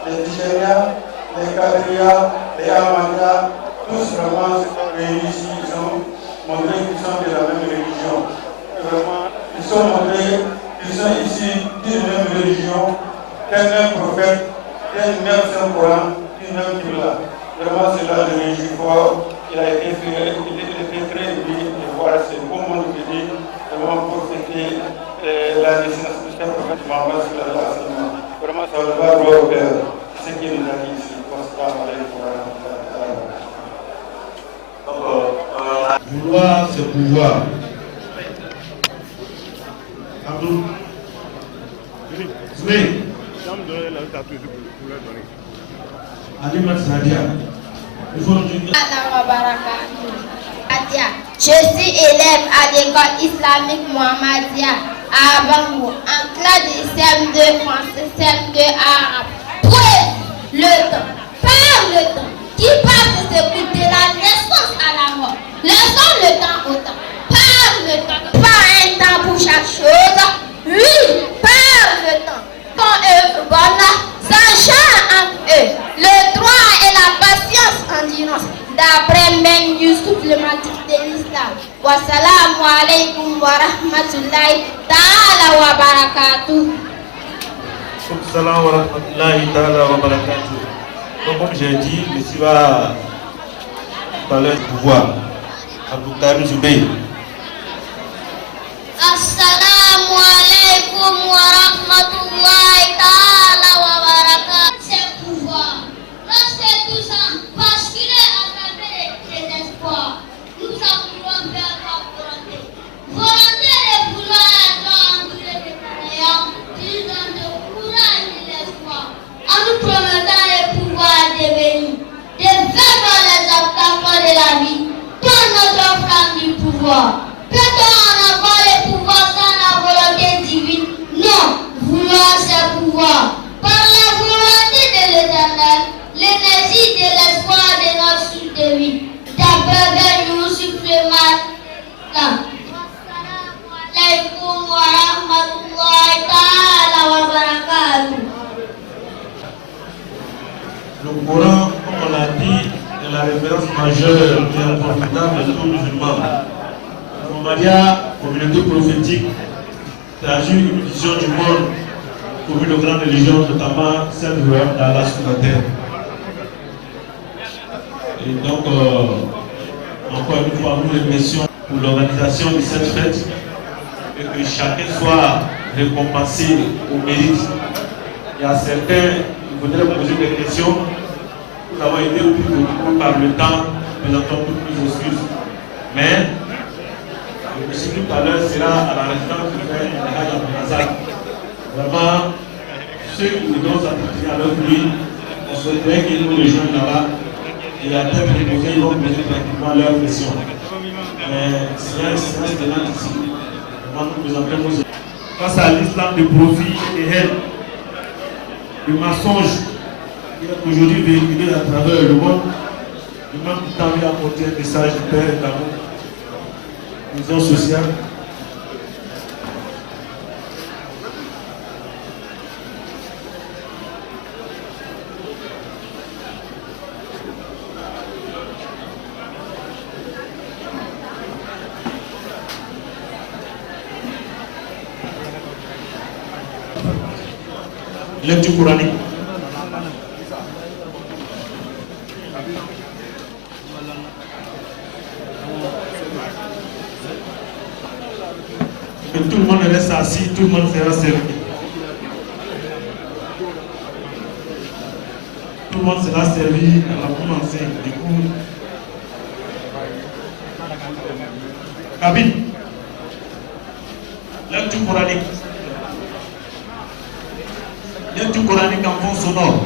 Les Nigériens, les Kadrias, les Ahmadiyas, tous vraiment réunis ici, ils ont montré qu'ils sont de la même religion. Et vraiment, ils sont montrés qu'ils sont ici d'une même religion, d'un même prophète, d'un même Saint-Coran, d'une même Qibla. Vraiment, cela de réjouit fort. Il a été très heureux de voir ce beau monde qui vraiment pour fêter la naissance du Saint-Prophète Mohammed sallallahu alayhi wa sallam. Vraiment, ça va droit au cœur. Ce qui nous a dit ici. Vouloir, c'est pouvoir. Abdou. Oui. Alimat Sadia. Je suis élève à l'école islamique Mohammedia à Bangou, en classe de CM2 français, CM2 arabe. Puis le temps, par le temps, qui passe s'écoute de la naissance à la mort. Laissons le temps au temps, par le temps, pas un temps pour chaque chose. Oui, par le temps, quand œuvre bonne, sachant en eux le droit et la patience endurance, d'après même du supplémentaire de l'islam. Wassalamu alaikum wa rahmatullahi ta'ala wa barakatuh. Salam wa rahmatullahi ta'ala wa barakatuh. Donc, comme j'ai dit, monsieur va parler du pouvoir. Abdou Karim Zoubeir. Assalamu alaikum wa rahmatullahi ta'ala wa barakatuh. C'est pouvoir. Lorsque tout ça, parce qu'il est à travers les espoirs, nous voulons faire la volonté. Volonté de vouloir entourer les croyants, qui donnent le courage et l'espoir, en nous promettant le pouvoir devenir, de vaincre les obstacles de la vie, dans notre flamme du pouvoir. Peut-on en avoir le pouvoir sans la volonté divine? Non, vouloir c'est pouvoir. Par la volonté de l'Éternel, l'énergie de l'espoir de notre suite de vie. J'appelle nous supplément. Assalamualaikum warahmatullahi ta'ala wabarakatuh. Le Coran, comme on l'a dit, est la référence majeure et incontournable de tout musulman. La Mohammedia, communauté prophétique, traduit une vision du monde pour une grande religion, notamment celle du royaume d'Allah sur la terre. Et donc, encore une fois, nous remercions pour l'organisation de cette fête et que chacun soit récompensé au mérite. Il y a certains qui voudraient poser des questions. Nous avons été pris par le temps, nous attendons toutes nos excuses. Mais, le monsieur tout à l'heure sera à la résidence du frère Elhaj Abdelazak. Vraiment, ceux qui voudront s'attendre avec lui, on souhaiterait qu'ils nous rejoignent là-bas. Et à tête déposée, ils vont poser pratiquement leurs questions. Mais c'est un silence de l'an ici. Vraiment, nous présentons nos... Face à l'islam de profit et de haine, le mensonge qui est aujourd'hui véhiculé à travers le monde, le même temps lui apporter un message de paix et d'amour, vision sociale. Lecture coranique. Que tout le monde reste assis, tout le monde sera servi. Tout le monde sera servi à la commencer. Du coup, cabine. Lecture coranique. Lecture coranique en fond sonore.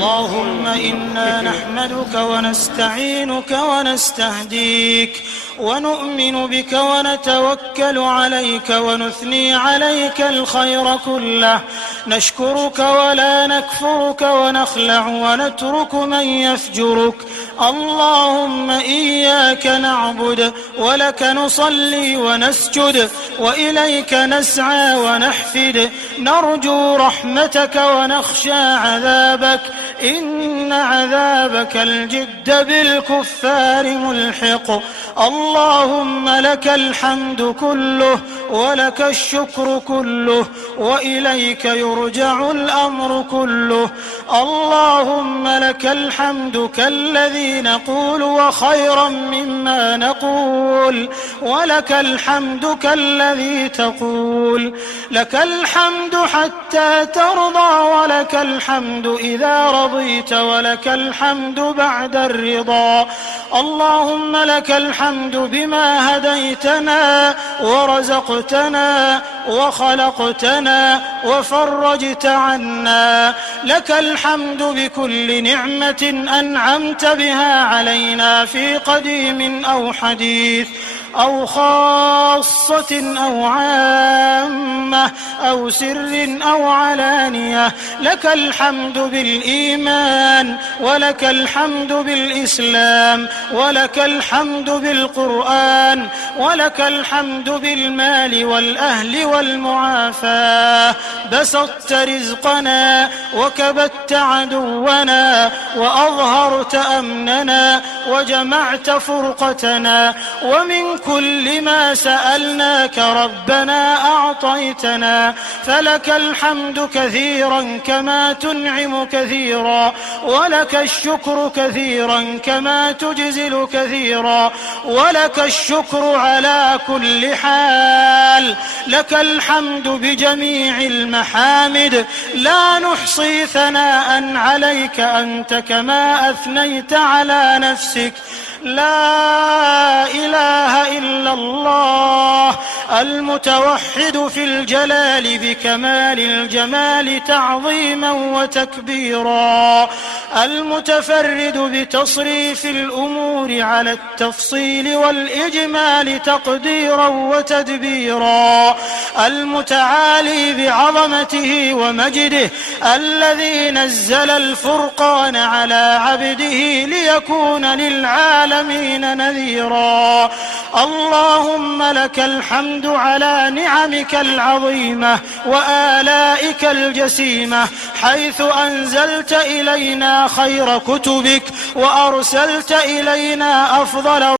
اللهم إنا نحمدك ونستعينك ونستهديك ونؤمن بك ونتوكل عليك ونثني عليك الخير كله نشكرك ولا نكفرك ونخلع ونترك من يفجرك اللهم إياك نعبد ولك نصلي ونسجد وإليك نسعى ونحفد نرجو رحمتك ونخشى عذابك إن عذابك الجد بالكفار ملحق اللهم لك الحمد كله ولك الشكر كله وإليك يرجع الأمر كله اللهم لك الحمد كالذي الذي نقول وخيرا مما نقول، ولك الحمد كالذي تقول. لك الحمد حتى ترضى، ولك الحمد إذا رضيت، ولك الحمد بعد الرضا. اللهم لك الحمد بما هديتنا ورزقتنا وخلقتنا وفرجت عنا. لك الحمد بكل نعمة أنعمت بها علينا في قديم أو حديث أو خاصة أو عامة أو سر أو علانية. لك الحمد بالإيمان، ولك الحمد بالإسلام، ولك الحمد بالقرآن، ولك الحمد بالمال والأهل والمعافاة. بسطت رزقنا وكبت عدونا وأظهرت أمننا وجمعت فرقتنا، ومن كل ما سألناك ربنا أعطيتنا. فلك الحمد كثيرا كما تنعم كثيرا، ولك الشكر كثيرا كما تجزل كثيرا، ولك الشكر على كل حال. لك الحمد بجميع المحامد، لا نحصي ثناء عليك أنت كما أثنيت على نفسك. لا إله إلا الله المتوحد في الجلال بكمال الجمال تعظيما وتكبيرا، المتفرد بتصريف الأمور على التفصيل والإجمال تقديرا وتدبيرا، المتعالي بعظمته ومجده، الذي نزل الفرقان على عبده ليكون للعالمين نذيرا. اللهم لك الحمد على نعمك العظيمة وآلائك الجسيمة، حيث أنزلت إلينا خير كتبك وأرسلت إلينا أفضل